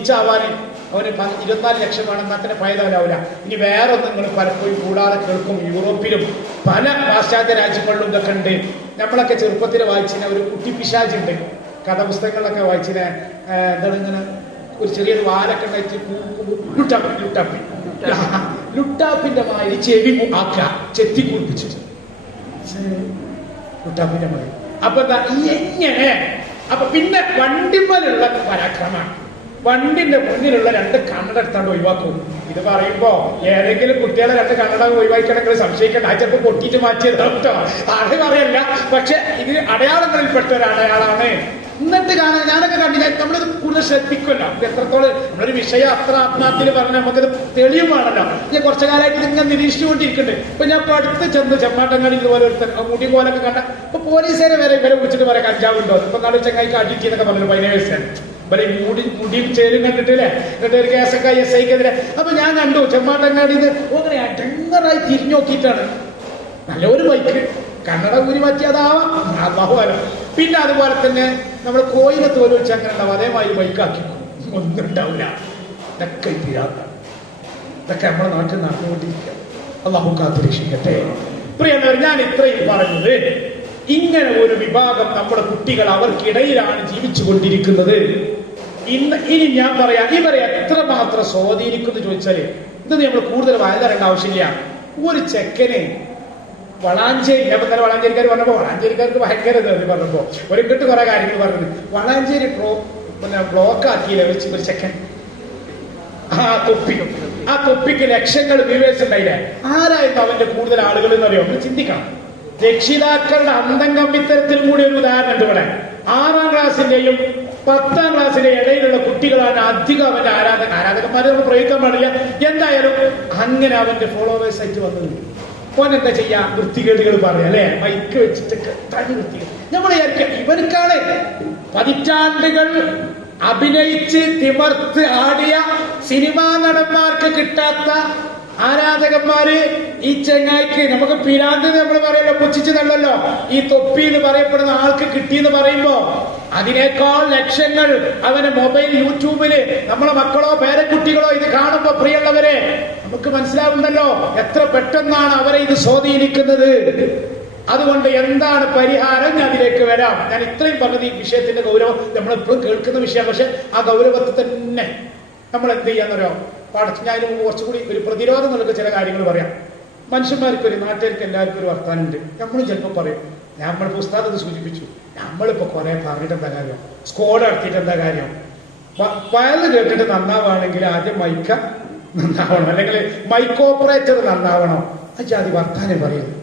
തിരിച്ചാവാൻ അവന് 24 ലക്ഷം വേണം, എന്നാൽ തന്നെ പയതാവില്ല. ഇനി വേറെ ഒന്നും നിങ്ങൾ പലപ്പോഴും കൂടാതെ കേൾക്കും. യൂറോപ്പിലും പല പാശ്ചാത്യ രാജ്യങ്ങളിലും ഇതൊക്കെ ഉണ്ട്. നമ്മളൊക്കെ ചെറുപ്പത്തിൽ വായിച്ചിന് ഒരു കുട്ടി പിശാചുണ്ട്, കഥാപുസ്തകങ്ങളിലൊക്കെ വായിച്ചിന്. എന്താണ് ഇങ്ങനെ ഒരു ചെറിയൊരു വാലൊക്കെ ഉണ്ടായിട്ട് ലുട്ടാപ്പിന്റെ മാതിരി ചെവി ആക്കുക, ചെത്തി കുളിപ്പിച്ചിട്ട് ലുട്ടാപ്പിന്റെ മാതിരി. അപ്പൊ എന്താ എങ്ങനെ? അപ്പൊ പിന്നെ വണ്ടിമ്മലുള്ള പരാക്രമമാണ്. വണ്ടിന്റെ മുന്നിലുള്ള 2 കണ്ണട എടുത്താണ്ട് ഒഴിവാക്കും. ഇത് പറയുമ്പോ ഏതെങ്കിലും കുട്ടികളെ 2 കണ്ണട ഒഴിവാക്കണമെങ്കിൽ സംശയിക്കേണ്ട, ആ ചിലപ്പോൾ പൊട്ടിയിട്ട് മാറ്റിയത് കേട്ടോ, അത് പറയല്ല. പക്ഷെ ഇത് അടയാളങ്ങളിൽപ്പെട്ട ഒരു അടയാളാണ്. എന്നിട്ട് കാണാൻ ഞാനൊക്കെ കണ്ടില്ല. നമ്മളിത് കൂടുതൽ ശ്രദ്ധിക്കുമല്ലോ, എത്രത്തോളം നമ്മളൊരു വിഷയം അത്ര ആത്മാർത്ഥത്തിൽ പറഞ്ഞാൽ നമുക്കത് തെളിയുമാണല്ലോ. ഞാൻ കുറച്ചു കാലമായിട്ട് നിങ്ങൾ നിരീക്ഷിച്ചുകൊണ്ടിരിക്കുന്നുണ്ട്. ഇപ്പൊ ഞാൻ ഇപ്പൊ അടുത്ത് ചെന്ന് ചെമ്മാട്ടങ്ങാടി ഇതുപോലെ ഒരു മുടി പോലൊക്കെ കണ്ട ഇപ്പൊ പോലീസുകാരെ വരെ ഇവരെ വിളിച്ചിട്ട് പറയാം കഞ്ചാവുണ്ടോ. ഇപ്പൊ നാളെ ചങ്ങായിക്ക് അടിക്കുന്നൊക്കെ പറഞ്ഞു 17 വയസ്സാണ്. ഇവരെ മുടിയും ചേരും കണ്ടിട്ടില്ലേ, എന്നിട്ട് ഒരു കേസൊക്കെ SIക്കെതിരെ. അപ്പൊ ഞാൻ കണ്ടു ചെമ്മാട്ടങ്ങാടി ഇത് അങ്ങനെ അടങ്ങറായി തിരിഞ്ഞു നോക്കിയിട്ടാണ്. നല്ലൊരു ബൈക്ക് കണ്ണട ഊരി മാറ്റിയതാവാം, അല്ലാഹുവല. പിന്നെ അതുപോലെ തന്നെ നമ്മൾ കോയിലെ തോല് വെച്ച് അങ്ങനെ ഉണ്ടാവും, അതേമാതിരി ബൈക്കാക്കി ഒന്നും ഉണ്ടാവില്ല. ഇതൊക്കെ തീരാത്താണ്. ഇതൊക്കെ നമ്മുടെ നാട്ടിൽ നടന്നുകൊണ്ടിരിക്കുക. അല്ലാഹു കാത്തുരക്ഷിക്കട്ടെ. പ്രിയമുള്ളവർ, ഞാൻ ഇത്രയും പറഞ്ഞത് ഇങ്ങനെ ഒരു വിഭാഗം നമ്മുടെ കുട്ടികൾ അവർക്കിടയിലാണ് ജീവിച്ചു കൊണ്ടിരിക്കുന്നത്. ഇനി ഞാൻ പറയാം, ഇവരെ എത്രമാത്രം സ്വാധീനിക്കുന്നു ചോദിച്ചാല് ഇത് നമ്മൾ കൂടുതൽ വയലറേണ്ട ആവശ്യമില്ല. ഒരു ചെക്കന് വളാഞ്ചേരി, ഞാൻ ഇന്നലെ വളാഞ്ചേരിക്കാർ പറഞ്ഞപ്പോ വളാഞ്ചേരിക്കാർക്ക് ഭയങ്കര പറഞ്ഞപ്പോ ഒരു ഇങ്ങോട്ട് കുറെ കാര്യങ്ങൾ പറഞ്ഞത്. വളാഞ്ചേരി ബ്ലോക്ക് ആക്കിയില്ല ഒരു ചെക്കൻ. ആ തൊപ്പിക്ക് ലക്ഷങ്ങൾ വ്യൂവേഴ്സ് ഉണ്ടായില്ലേ. ആരായിരുന്നു അവന്റെ കൂടുതൽ ആളുകൾ എന്ന് അറിയോ? നമ്മൾ ചിന്തിക്കണം. രക്ഷിതാക്കളുടെ അന്തം കമ്പിത്തരത്തിലും കൂടി ഒരു ഉദാഹരണം ഉണ്ട് ഇവിടെ. 6ാം ക്ലാസ്സിന്റെയും 10ാം ക്ലാസ്സിന്റെ ഇടയിലുള്ള കുട്ടികളാണ് അധികം അവന്റെ ആരാധകന്മാരെ നമ്മൾ പ്രയോഗിക്കാൻ പാടില്ല. എന്തായാലും അങ്ങനെ അവന്റെ ഫോളോവേഴ്സ് ആയിട്ട് വന്നത്. ഓനെന്താ ചെയ്യാ? വൃത്തികേടുകൾ പറയാം അല്ലെ, മൈക്ക് വെച്ചിട്ടൊക്കെ തനി വൃത്തികേട്. നമ്മൾ ഇവർക്കാണ് പതിറ്റാണ്ടുകൾ അഭിനയിച്ച് തിമർത്ത് ആടിയ സിനിമാ നടന്മാർക്ക് കിട്ടാത്ത ആരാധകന്മാര് ഈ ചെങ്ങായിക്ക്. നമുക്ക് പിരാന്ത് നമ്മൾ പറയല്ലോ, പുച്ഛിച്ച് തള്ളല്ലോ. ഈ തൊപ്പി എന്ന് പറയപ്പെടുന്ന ആൾക്ക് കിട്ടിയെന്ന് പറയുമ്പോ അതിനേക്കാൾ ലക്ഷങ്ങൾ അവന് മൊബൈൽ യൂട്യൂബില് നമ്മളെ മക്കളോ പേരക്കുട്ടികളോ ഇത് കാണുമ്പോ പ്രിയമുള്ളവരെ നമുക്ക് മനസ്സിലാവുന്നല്ലോ എത്ര പെട്ടെന്നാണ് അവരെ ഇത് സ്വാധീനിക്കുന്നത്. അതുകൊണ്ട് എന്താണ് പരിഹാരം? ഞാൻ അതിലേക്ക് വരാം. ഞാൻ ഇത്രയും പറഞ്ഞത് ഈ വിഷയത്തിന്റെ ഗൗരവം നമ്മളെപ്പോഴും കേൾക്കുന്ന വിഷയമാണ്. പക്ഷെ ആ ഗൗരവത്തിൽ തന്നെ നമ്മൾ എന്ത് ചെയ്യാന്നറിയോ? ഞാൻ കുറച്ചുകൂടി ഒരു പ്രതിരോധം നൽകുന്ന ചില കാര്യങ്ങൾ പറയാം. മനുഷ്യന്മാർക്ക് ഒരു നാട്ടുകാർക്ക് എല്ലാവർക്കും ഒരു വർത്താനുണ്ട്. നമ്മളും ചിലപ്പോൾ പറയും, നമ്മളിപ്പോ ഉസ്താദ് അത് സൂചിപ്പിച്ചു, നമ്മളിപ്പോ കുറെ പറഞ്ഞിട്ട് എന്താ കാര്യം, സ്കോഡ് നടത്തിയിട്ട് എന്താ കാര്യം? വയറ് കേട്ടിട്ട് നന്നാവുകയാണെങ്കിൽ ആദ്യം മൈക്ക നന്നാവണം, അല്ലെങ്കിൽ മൈക്ക് ഓപ്പറേറ്റർ നന്നാവണം. അജാതി വർത്താനം പറയുന്നത്.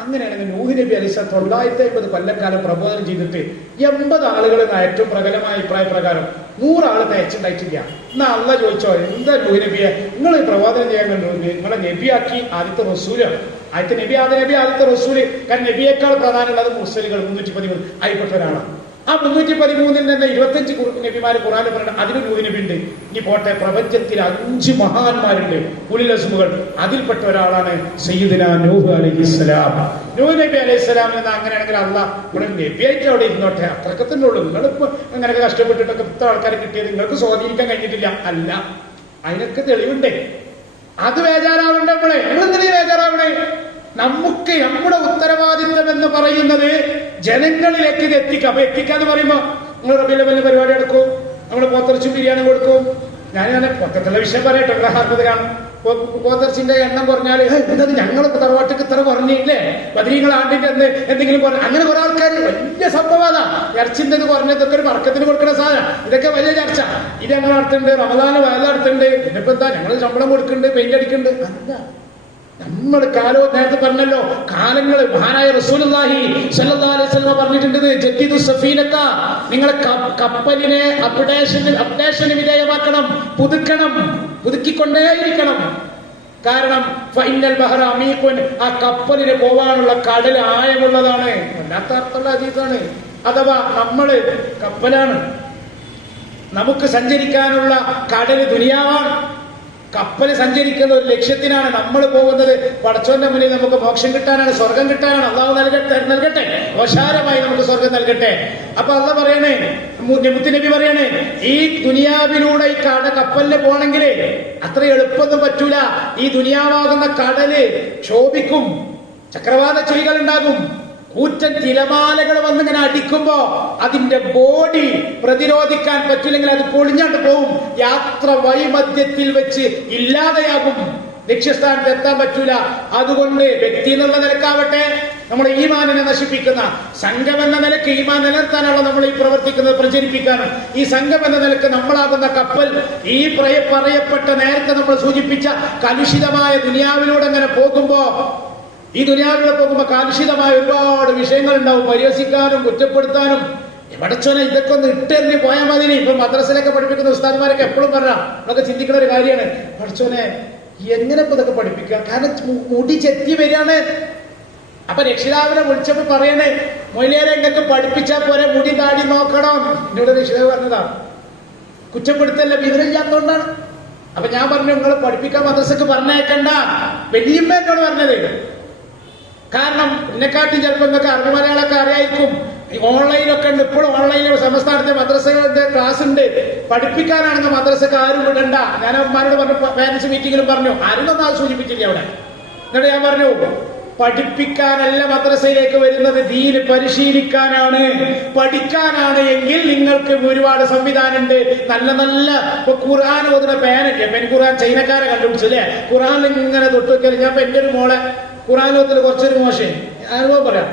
അങ്ങനെയാണെങ്കിൽ നൂഹ് നബി അലൈഹിസ്സലാം 950 കൊല്ലക്കാലം പ്രബോധനം ചെയ്തിട്ട് 80 ആളുകൾ ഏറ്റവും പ്രബലമായ അഭിപ്രായ പ്രകാരം 100 ആള് തയ്ച്ചുണ്ടായിട്ടില്ല. എന്നാ അള്ളാഹ് ചോദിച്ചോ, എന്താ നൂഹ് നബിയെ നിങ്ങൾ പ്രബോധനം ചെയ്യാൻ കണ്ടു? നിങ്ങളെ നബിയാക്കി ആദ്യത്തെ റസൂലാണ്. ആദ്യത്തെ റസൂല്. കാരണം നബിയേക്കാൾ പ്രധാനമുള്ളത് മുർസലുകൾ 313 ആയിപ്പെട്ടവരാണ്. ആ 313 നിന്ന് 25 നബിമാര് ഖുർആനിൽ പറയുന്നത്. അതിന് നൂഹ് നബി ഉണ്ട്. ഇനി പോട്ടെ, പ്രപഞ്ചത്തിൽ 5 മഹാന്മാരുണ്ട്, ഉലുൽ അസ്മുകൾ. അതിൽപ്പെട്ട ഒരാളാണ് സയ്യിദുനാ നൂഹ് അലൈഹിസ്സലാം. നൂഹ് നബി അലൈഹിസ്സലാം എന്ന് അങ്ങനെയാണെങ്കിൽ അള്ളാഹ് ഇവിടെ നബിയായിട്ട് അവിടെ ഇരുന്നോട്ടെ, അത്രയൊക്കെ തന്നെ ഉള്ളൂ. നിങ്ങളിപ്പോ അങ്ങനെയൊക്കെ കഷ്ടപ്പെട്ടിട്ടൊക്കെ ഇത്ര ആൾക്കാരെ കിട്ടിയത് നിങ്ങൾക്ക് സ്വാധീനിക്കാൻ കഴിഞ്ഞിട്ടില്ല. അല്ല, അതിനൊക്കെ തെളിവുണ്ടേ. അത് ബേജാറാവണ്ടേ? നമ്മളെന്തിനാ ബേജാറാവണേ? നമുക്ക് നമ്മുടെ ഉത്തരവാദിത്വം എന്ന് പറയുന്നത് ജനങ്ങളിലേക്ക് ഇത് എത്തിക്കാം. അപ്പൊ എത്തിക്കാന്ന് പറയുമ്പോ നിങ്ങൾ റബീഉൽ അവ്വലിന് പരിപാടി എടുക്കും, നമ്മള് പോത്തിറച്ചി ബിരിയാണി കൊടുക്കും. ഞാനിങ്ങനെ പൊത്തത്തുള്ള വിഷയം പറയട്ടെ, ഹാർപ്പത് കാണും. പോത്തിറച്ചിന്റെ എണ്ണം കുറഞ്ഞാൽ എന്തത് ഞങ്ങൾ തറവാട്ടിക്ക് ഇത്ര കുറഞ്ഞില്ലേ, ബദരീങ്ങൾ ആണ്ടിന്റെ എന്തെങ്കിലും കുറഞ്ഞ, അങ്ങനെ കുറെ ആൾക്കാർ വലിയ സംഭവമാണ്. ഇറച്ചിന്റെ കുറഞ്ഞതൊക്കെ ഒരു വർക്കത്തിന് കൊടുക്കുന്ന സാധനം. ഇതൊക്കെ വലിയ ചർച്ച. ഇത് ഞങ്ങൾ നടത്തുന്നുണ്ട്, റമദാന് വയൽ നടത്തുന്നുണ്ട്, പിന്നിപ്പോ എന്താ ഞങ്ങൾ ശമ്പളം കൊടുക്കുന്നുണ്ട്, പെയിന്റ് അടിക്കുന്നുണ്ട്. അല്ല, നമ്മൾ കാലവും നേരത്തെ പറഞ്ഞല്ലോ, കാലങ്ങൾ മഹാനായ റസൂലുള്ളാഹി സ്വല്ലല്ലാഹു അലൈഹി വസല്ലം പറഞ്ഞിട്ടുണ്ട്, ജദ്ദിദു സഫീനത, നിങ്ങളെ കപ്പലിനെ അപ്ഡേഷന് വിധേയമാക്കണം, പുതുക്കിക്കൊണ്ടേയിരിക്കണം. കാരണം ഫഇന്നൽ ബഹറ അമീഖുൻ, ആ കപ്പലിന് പോവാനുള്ള കടൽ ആഴമുള്ളതാണ്. വല്ലാത്ത അർത്ഥമുള്ള ഹദീസാണ്. അഥവാ നമ്മള് കപ്പലാണ്, നമുക്ക് സഞ്ചരിക്കാനുള്ള കടല് ദുനിയാവാണ്. കപ്പൽ സഞ്ചരിക്കുന്ന ഒരു ലക്ഷ്യത്തിനാണ് നമ്മൾ പോകുന്നത്. പടച്ചോന്റെ മുന്നിൽ നമുക്ക് മോക്ഷം കിട്ടാനാണ്, സ്വർഗം കിട്ടാനാണ്. അള്ളാഹു നൽകട്ടെ ഓശാരമായി നമുക്ക് സ്വർഗം നൽകട്ടെ. അപ്പൊ അള്ളാഹ് പറയണേ, മുത്തുനബി പറയണേ, ഈ ദുനിയാവിലൂടെ ഈ കപ്പലിന് പോണെങ്കിൽ അത്ര എളുപ്പമൊന്നും പറ്റൂല. ഈ ദുനിയാവാകുന്ന കടല് ക്ഷോഭിക്കും, ചക്രവാത ചുഴികൾ ഉണ്ടാകും, കൂറ്റൻ തിരമാലകൾ വന്നിങ്ങനെ അടിക്കുമ്പോ അതിന്റെ ബോഡി പ്രതിരോധിക്കാൻ പറ്റില്ലെങ്കിൽ അത് പൊളിഞ്ഞാണ്ട് പോവും. യാത്ര വൈമധ്യത്തിൽ വെച്ച് ഇല്ലാതെയാകും, ലക്ഷ്യസ്ഥാനത്ത് എത്താൻ പറ്റൂല. അതുകൊണ്ട് വ്യക്തി എന്നുള്ള നിലക്കാവട്ടെ, നമ്മുടെ ഈമാനിനെ നശിപ്പിക്കുന്ന സംഘം എന്ന നിലക്ക് ഈമാൻ നിലനിർത്താനുള്ള നമ്മൾ ഈ പ്രവർത്തിക്കുന്നത്, പ്രചരിപ്പിക്കാനാണ്. ഈ സംഘം എന്ന നിലക്ക് നമ്മളാകുന്ന കപ്പൽ ഈ പറയപ്പെട്ട നേരത്തെ നമ്മൾ സൂചിപ്പിച്ച കലുഷിതമായ ദുനിയാവിലൂടെ അങ്ങനെ പോകുമ്പോ, ഈ ദുനിയാവിലൂടെ പോകുമ്പോ കലുഷിതമായ ഒരുപാട് വിഷയങ്ങൾ ഉണ്ടാവും, പരിഹസിക്കാനും കുറ്റപ്പെടുത്താനും. പടച്ചോനെ ഇതൊക്കെ ഒന്ന് ഇട്ടെറിഞ്ഞ് പോയാൽ മതി. ഇപ്പൊ മദ്രസയിലൊക്കെ പഠിപ്പിക്കുന്ന ഉസ്താദ്മാരൊക്കെ എപ്പോഴും പറഞ്ഞാൽ നമ്മളൊക്കെ ചിന്തിക്കുന്ന ഒരു കാര്യമാണ്, പടച്ചോനെ എങ്ങനെ ഇപ്പൊ ഇതൊക്കെ പഠിപ്പിക്കുക, കാരണം മുടി ചെത്തി വരികയാണ്. അപ്പൊ രക്ഷിതാവിനെ വിളിച്ചപ്പോ പറയണേ, മൊയിലേറെ എങ്ങൾക്ക് പഠിപ്പിച്ചാൽ പോരെ, മുടി താടി നോക്കണം. എന്നോട് രക്ഷിതാവ് പറഞ്ഞതാണ്, കുറ്റപ്പെടുത്തല്ല, വിവരമില്ലാത്തോണ്ടാണ്. അപ്പൊ ഞാൻ പറഞ്ഞു, നിങ്ങൾ പഠിപ്പിക്കാൻ മദ്രസക്ക് പറഞ്ഞേക്കണ്ട. വലിയമ്മ എന്നോട് പറഞ്ഞത്, കാരണം എന്നെക്കാട്ടി ചിലപ്പോൾ നിങ്ങൾക്ക് അറിവ് മലയാളമൊക്കെ അറിയായിരിക്കും. ഓൺലൈനൊക്കെ ഉണ്ട്, ഇപ്പോഴും ഓൺലൈനിൽ സംസ്ഥാനത്തെ മദ്രസകളുടെ ക്ലാസ് ഉണ്ട്. പഠിപ്പിക്കാനാണെങ്കിൽ മദ്രസക്ക് ആരും വിടണ്ട. ഞാൻ അമ്മമാരോട് പറഞ്ഞു, പാരന്റ്സ് മീറ്റിംഗിലും പറഞ്ഞു, ആരും ഒന്നും അത് സൂചിപ്പിച്ചില്ല അവിടെ. എന്നിട്ട് ഞാൻ പറഞ്ഞു, പഠിപ്പിക്കാനല്ല മദ്രസയിലേക്ക് വരുന്നത്, ദീന് പരിശീലിക്കാനാണ്, പഠിക്കാനാണ് എങ്കിൽ നിങ്ങൾക്ക് ഒരുപാട് സംവിധാനമുണ്ട്. നല്ല നല്ല ഇപ്പൊ ഖുർആൻ ഓതുന്ന പേനല്ലേ, പെൻ ഖുർആൻ ചൈനക്കാരെ കണ്ടുപിടിച്ചല്ലേ, ഖുർആനിൽ ഇങ്ങനെ തൊട്ടുവെക്കല്. ഞാൻ ഇപ്പൊ എന്റെ ഒരു മോളെ ഖുർആൻ ഓത്തിൽ കുറച്ചൊരു മോശം അനുഭവം പറയാം.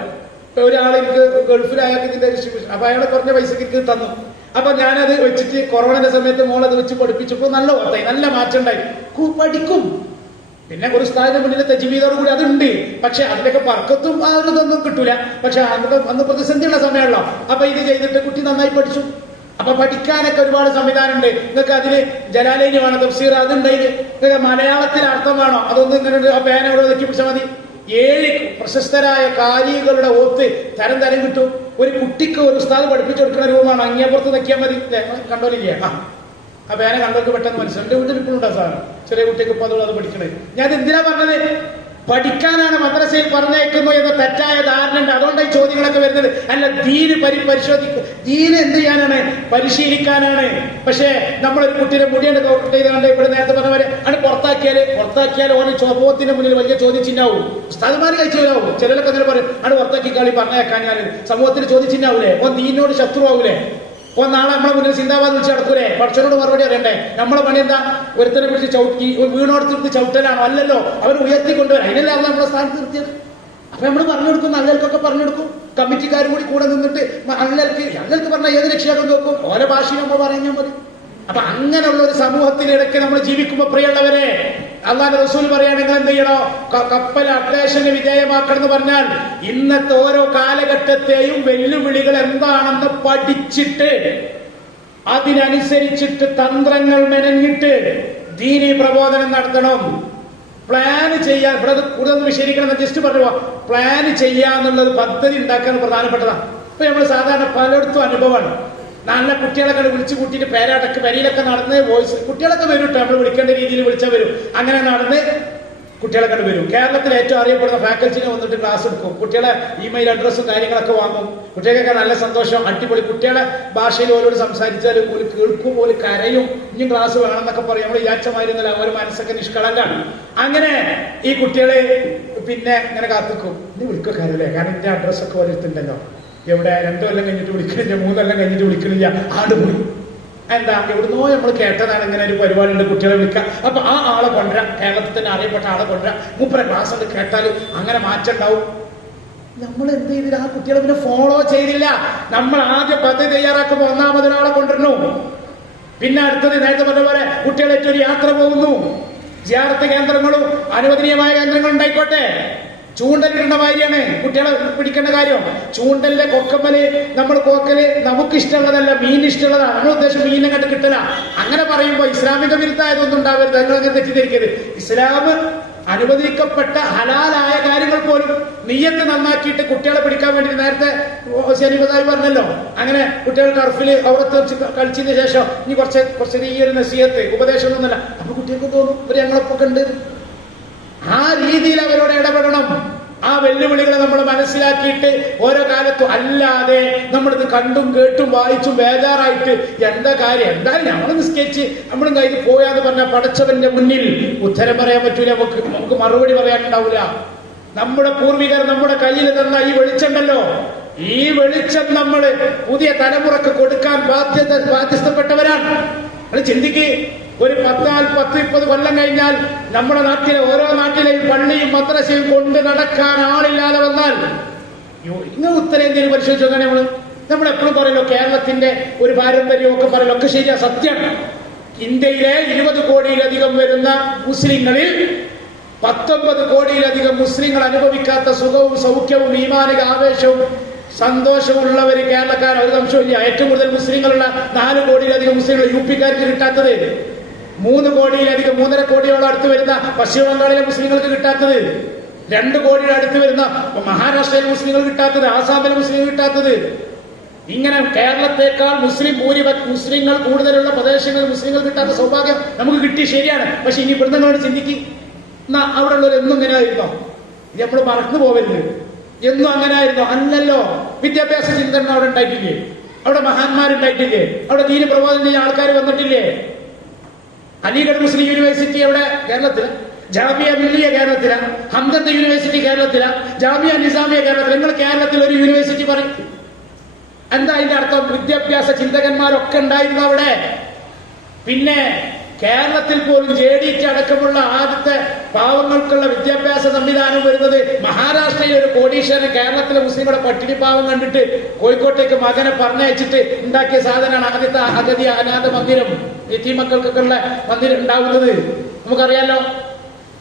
ഇപ്പൊ ഒരാൾ എനിക്ക് ഗൾഫിലായാലും ഇതിന്റെ ഡിസ്ട്രിബ്യൂഷൻ, അപ്പൊ അയാളെ കുറഞ്ഞ പൈസക്ക് എനിക്ക് തന്നു. അപ്പൊ ഞാനത് വെച്ചിട്ട് കൊറോണയുടെ സമയത്ത് മോളത് വെച്ച് പഠിപ്പിച്ചപ്പോൾ നല്ല ഓർത്തായി, നല്ല മാറ്റം ഉണ്ടായി. പഠിക്കും. പിന്നെ ഒരു സ്ഥാനത്തിന് മുന്നിൽ തജ്വീദോട് കൂടി അതുണ്ട്. പക്ഷെ അതിലൊക്കെ ബർക്കത്തും അതൊന്നും കിട്ടൂല. പക്ഷെ അന്ന് പ്രതിസന്ധിയുള്ള സമയമാണല്ലോ. അപ്പൊ ഇത് ചെയ്തിട്ട് കുട്ടി നന്നായി പഠിച്ചു. അപ്പൊ പഠിക്കാനൊക്കെ ഒരുപാട് സംവിധാനം ഉണ്ട്. നിങ്ങൾക്ക് അതില് ജലാലൈനി വേണോ, തഫ്സീർ അതുണ്ടായില്, നിങ്ങൾക്ക് മലയാളത്തിൽ അർത്ഥം വേണോ, അതൊന്നും ഇങ്ങനെ പേന ഇവിടെ തെറ്റി പിടിച്ചാൽ മതി. 7 പ്രശസ്തരായ കാരികളുടെ ഓത്ത് തരം കിട്ടും. ഒരു കുട്ടിക്ക് ഒരു ഉസ്താദ് പഠിപ്പിച്ചു കൊടുക്കുന്ന രൂപമാണ്. അങ്ങേപ്പുറത്ത് തെക്കിയാൽ മതി. കണ്ടോലില്ല, ആ പേന കണ്ടോർക്ക് പെട്ടെന്ന് മനസ്സിലാവും. എന്റെ വീട്ടിൽ ഇപ്പോഴും ഉണ്ടാ സാധനം, ചെറിയ കുട്ടിക്ക് ഇപ്പൊ അത് പഠിക്കണത്. ഞാൻ എന്തിനാ പറഞ്ഞത്, പഠിക്കാനാണ് മദ്രസയിൽ പറഞ്ഞയക്കുന്നു എന്ന തെറ്റായ ധാരണ ഉണ്ട്. അതുകൊണ്ടാണ് ഈ ചോദ്യങ്ങളൊക്കെ വരുന്നത്. അല്ല, ദീന് പരിശോധിക്കും, ദീന് എന്ത് ചെയ്യാനാണ്, പരിശീലിക്കാനാണ്. പക്ഷേ നമ്മളൊരു കുട്ടിയുടെ മുടിയാണ് ചെയ്തുകൊണ്ട് ഇവിടെ നേരത്തെ പറഞ്ഞവരെ അത് പുറത്താക്കിയാൽ ഓന് ചോദ്യത്തിന്റെ മുന്നിൽ വലിയ ചോദ്യചിഹ്നാവും. ഉസ്താദുമാര് കഴിച്ചാവും. ചിലരൊക്കെ അങ്ങനെ പറയും, അത് പുറത്താക്കി കളി പറഞ്ഞേക്കാൻ ഞാൻ സമൂഹത്തിൽ ചോദ്യചിഹ്നാവൂലേ, ഓൻ ദീനോട് ശത്രുവാവൂലേ, ഓ നാളെ നമ്മളെ മുന്നിൽ സിന്ദാബാദ് വിളിച്ച് നടക്കൂലേ, പഠിച്ചവനോട് മറുപടി അറിയണ്ടേ. നമ്മളെ പണി എന്താ, ഒരുത്തനെ പിടിച്ച് ചവിട്ടി വീണോടത്ത് ചവിട്ടലാണോ? അല്ലല്ലോ, അവർ ഉയർത്തിക്കൊണ്ടുവരാം. അതിനല്ലേ അവർ നമ്മളെ സ്ഥാനത്ത് നിർത്തിയത്. അപ്പൊ നമ്മൾ പറഞ്ഞു കൊടുക്കും, നല്ലവർക്കൊക്കെ പറഞ്ഞു കൊടുക്കും. കമ്മിറ്റിക്കാരും കൂടെ നിന്നിട്ട് ഞങ്ങൾക്ക് പറഞ്ഞാൽ ഏത് രക്ഷിതാക്കൾ നോക്കും, ഓരോ ഭാഷയിൽ നമ്മൾ പറഞ്ഞാൽ മതി. അപ്പൊ അങ്ങനെയുള്ള ഒരു സമൂഹത്തിനിടയ്ക്ക് നമ്മൾ ജീവിക്കുമ്പോ, പ്രിയമുള്ളവരെ, അള്ളാഹുവിന്റെ റസൂൽ പറയാണ്, നിങ്ങൾ എന്ത് ചെയ്യണോ, കപ്പൽ അപ്ഡേഷന് വിധേയമാക്കണം എന്ന് പറഞ്ഞാൽ ഇന്നത്തെ ഓരോ കാലഘട്ടത്തെയും വെല്ലുവിളികൾ എന്താണെന്ന് പഠിച്ചിട്ട് അതിനനുസരിച്ചിട്ട് തന്ത്രങ്ങൾ മെനഞ്ഞിട്ട് ദീനീ പ്രബോധനം നടത്തണം. പ്ലാൻ ചെയ്യാൻ, ഇവിടെ കൂടുതൽ വിശദീകരിക്കണം, ജസ്റ്റ് പറഞ്ഞു, പ്ലാൻ ചെയ്യാന്നുള്ളത് പദ്ധതി ഉണ്ടാക്കാൻ പ്രധാനപ്പെട്ടതാണ്. ഇപ്പൊ നമ്മൾ സാധാരണ പലയിടത്തും അനുഭവമാണ്. നല്ല കുട്ടികളൊക്കെ വിളിച്ചു കൂട്ടിയിട്ട് പേരാട്ടക്ക് വരിയിലൊക്കെ നടന്ന് വോയിസ് കുട്ടികളൊക്കെ വരും കേട്ടോ, നമ്മൾ വിളിക്കേണ്ട രീതിയിൽ വിളിച്ചാൽ വരും. അങ്ങനെ നടന്ന് കുട്ടികളൊക്കെ വരും. കേരളത്തിൽ ഏറ്റവും അറിയപ്പെടുന്ന ഫാക്കൽറ്റിനെ വന്നിട്ട് ക്ലാസ് എടുക്കും. കുട്ടികളെ ഇമെയിൽ അഡ്രസ്സും കാര്യങ്ങളൊക്കെ വാങ്ങും. കുട്ടികൾക്കൊക്കെ നല്ല സന്തോഷം, അടിപൊളി. കുട്ടികളെ ഭാഷയിൽ ഓരോട് സംസാരിച്ചാൽ ഒരു കേൾക്കും, ഒരു കരയും, ഇനിയും ക്ലാസ് വേണമെന്നൊക്കെ പറയും. നമ്മൾ വിചാരിച്ചമായിരുന്നില്ല, ഒരു മനസ്സൊക്കെ നിഷ്കളങ്കാണ്. അങ്ങനെ ഈ കുട്ടികളെ പിന്നെ ഇങ്ങനെ കാത്തിക്കും, ഇനി വിളിക്കുക കാര്യമല്ലേ, കാരണം ഇതിന്റെ അഡ്രസ്സൊക്കെ ഓരോരുത്തുണ്ടല്ലോ. എവിടെ 2 കൊല്ലം കഴിഞ്ഞിട്ട് വിളിക്കണില്ല, 3 കൊല്ലം കഴിഞ്ഞിട്ട് വിളിക്കണില്ല, ആട് പോയി. എന്താ, എവിടുന്നോ നമ്മൾ കേട്ടതാണ് ഇങ്ങനെ ഒരു പരിപാടി ഉണ്ട്, കുട്ടികളെ വിളിക്കാം. അപ്പൊ ആ ആളെ കൊണ്ടുവരാം, കേരളത്തിൽ തന്നെ അറിയപ്പെട്ട ആളെ കൊണ്ടുവരാം, 3 ക്ലാസ് ഉണ്ട്, കേട്ടാൽ അങ്ങനെ മാറ്റം ഉണ്ടാവും. നമ്മൾ എന്ത് ചെയ്തില്ല, ആ കുട്ടികളെ പിന്നെ ഫോളോ ചെയ്തില്ല. നമ്മൾ ആദ്യം പദ്ധതി തയ്യാറാക്കുമ്പോൾ 1ാമതൊരാളെ കൊണ്ടുവരുന്നു. പിന്നെ അടുത്തത് നേരത്തെ പറഞ്ഞ പോലെ കുട്ടികളേറ്റൊരു യാത്ര പോകുന്നു. സിയാറത്ത് കേന്ദ്രങ്ങളും അനുവദനീയമായ കേന്ദ്രങ്ങളും ഉണ്ടായിക്കോട്ടെ. ചൂണ്ടലിടേണ്ട മാതിരിയാണ് കുട്ടികളെ പിടിക്കേണ്ട കാര്യം. ചൂണ്ടലിലെ കൊക്കമ്മല് നമ്മൾ കോക്കല് നമുക്ക് ഇഷ്ടമുള്ളതല്ല, മീൻ ഇഷ്ടമുള്ളതാണ്. നമ്മൾ ഉദ്ദേശം മീനെ കണ്ട് കിട്ടല. അങ്ങനെ പറയുമ്പോൾ ഇസ്ലാമിക വിരുദ്ധമായതൊന്നും ഉണ്ടാവരുത്, നിങ്ങൾ അങ്ങനെ തെറ്റിദ്ധരിക്കരുത്. ഇസ്ലാം അനുവദിക്കപ്പെട്ട ഹലാലായ കാര്യങ്ങൾ പോലും നിയ്യത്ത് നന്നാക്കിയിട്ട് കുട്ടികളെ പിടിക്കാൻ വേണ്ടി നേരത്തെ ശനിപതായി പറഞ്ഞല്ലോ, അങ്ങനെ കുട്ടികൾ ടർഫിൽ അവിടുത്തെ കളിച്ചതിന് ശേഷം ഇനി കുറച്ച് ഈ ഒരു നസീഹത്ത് ഉപദേശം ഒന്നുമല്ല, അപ്പൊ കുട്ടികൾക്ക് തോന്നും ഇവര് ഞങ്ങളൊക്കെ ഉണ്ട്. ആ രീതിയിൽ അവരോട് ഇടപെടണം. ആ വെല്ലുവിളികളെ നമ്മൾ മനസ്സിലാക്കിയിട്ട് ഓരോ കാലത്തും, അല്ലാതെ നമ്മളിത് കണ്ടും കേട്ടും വായിച്ചും ബേജാറായിട്ട് എന്താ കാര്യം, എന്തായാലും നമ്മൾ നിസ്കരിച്ച് നമ്മളും കയ്യിൽ പോയാന്ന് പറഞ്ഞ പടച്ചവന്റെ മുന്നിൽ ഉത്തരം പറയാൻ പറ്റൂല, നമുക്ക് മറുപടി പറയാനുണ്ടാവില്ല. നമ്മുടെ പൂർവികർ നമ്മുടെ കയ്യിൽ തന്ന ഈ വെളിച്ചമുണ്ടല്ലോ, ഈ വെളിച്ചം നമ്മൾ പുതിയ തലമുറക്ക് കൊടുക്കാൻ ബാധ്യസ്ഥപ്പെട്ടവരാണ്. അത് ചിന്തിക്ക്, ഒരു 10-20 കൊല്ലം കഴിഞ്ഞാൽ നമ്മുടെ നാട്ടിലെ ഓരോ നാട്ടിലെയും പള്ളിയും മദ്രസയും കൊണ്ട് നടക്കാൻ ആളില്ലാതെ വന്നാൽ ഇന്ന് ഉത്തരേന്ത്യയിൽ പരിശോധിച്ചു നോക്കാൻ നമ്മളെപ്പോഴും പറയല്ലോ കേരളത്തിന്റെ ഒരു പാരമ്പര്യമൊക്കെ പറയല്ലോ, ഒക്കെ ശരിയാ, സത്യമാണ്. ഇന്ത്യയിലെ 20 കോടിയിലധികം വരുന്ന മുസ്ലിങ്ങളിൽ 19 കോടിയിലധികം മുസ്ലിങ്ങൾ അനുഭവിക്കാത്ത സുഖവും സൗഖ്യവും ഈമാനിക ആവേശവും സന്തോഷമുള്ളവര് കേരളക്കാർ, ഒരു സംശയമില്ല. ഏറ്റവും കൂടുതൽ മുസ്ലിങ്ങളുള്ള 4 കോടിയിലധികം മുസ്ലിങ്ങൾ യു പിക്കാർക്ക് കിട്ടാത്തത്, 3 കോടിയിലധികം 3.5 കോടിയോളം അടുത്ത് വരുന്ന പശ്ചിമ ബംഗാളിലെ മുസ്ലിങ്ങൾക്ക് കിട്ടാത്തത്, 2 കോടിയുടെ അടുത്ത് വരുന്ന മഹാരാഷ്ട്രയിലെ മുസ്ലിങ്ങൾ കിട്ടാത്തത്, ആസാമിലെ മുസ്ലിങ്ങൾ കിട്ടാത്തത്. ഇങ്ങനെ കേരളത്തെക്കാൾ മുസ്ലിങ്ങൾ കൂടുതലുള്ള പ്രദേശങ്ങളിൽ മുസ്ലിങ്ങൾ കിട്ടാത്ത സൗഭാഗ്യം നമുക്ക് കിട്ടി, ശരിയാണ്. പക്ഷെ ഇനി ഇവിടുന്നങ്ങളോട് ചിന്തിക്ക്, അവിടെ ഉള്ളവർ എന്നും ഇങ്ങനെ ആയിരുന്നോ? ഇത് നമ്മൾ മറന്നു പോവരുത്. എന്നും അങ്ങനെ ആയിരുന്നോ? അല്ലല്ലോ. വിദ്യാഭ്യാസ ചിന്തന അവിടെ ഉണ്ടായിട്ടില്ലേ? അവിടെ മഹാന്മാരുണ്ടായിട്ടില്ലേ? അവിടെ ദീന പ്രബോധനം ചെയ്യുന്ന ആൾക്കാർ വന്നിട്ടില്ലേ? അലിഗഡ് മുസ്ലിം യൂണിവേഴ്സിറ്റി എവിടെ? കേരളത്തില്. ജാമിയ മില്ലിയ കേരളത്തില. ഹംദർദ് യൂണിവേഴ്സിറ്റി കേരളത്തില. ജാമിയ നിസാമിയ കേരളത്തിൽ. നിങ്ങൾ കേരളത്തിൽ ഒരു യൂണിവേഴ്സിറ്റി പറയും, എന്താ അതിന്റെ അർത്ഥം? വിദ്യാഭ്യാസ ചിന്തകന്മാരൊക്കെ ഉണ്ടായിരുന്നു അവിടെ. പിന്നെ കേരളത്തിൽ പോലും JDT അടക്കമുള്ള ആദ്യത്തെ പാവങ്ങൾക്കുള്ള വിദ്യാഭ്യാസ സംവിധാനം വരുന്നത് മഹാരാഷ്ട്രയിലെ ഒരു കോടീശ്വരൻ കേരളത്തിലെ മുസ്ലിങ്ങളുടെ പട്ടിണി പാവം കണ്ടിട്ട് കോഴിക്കോട്ടേക്ക് മകനെ പറഞ്ഞയച്ചിട്ട് ഉണ്ടാക്കിയ സാധനമാണ് ആദ്യത്തെ അഗതി അനാഥ മന്ദിരം. യതീമക്കൾക്കൊക്കെ ഉള്ള മന്ദിരം ഉണ്ടാവുന്നത് നമുക്കറിയാലോ.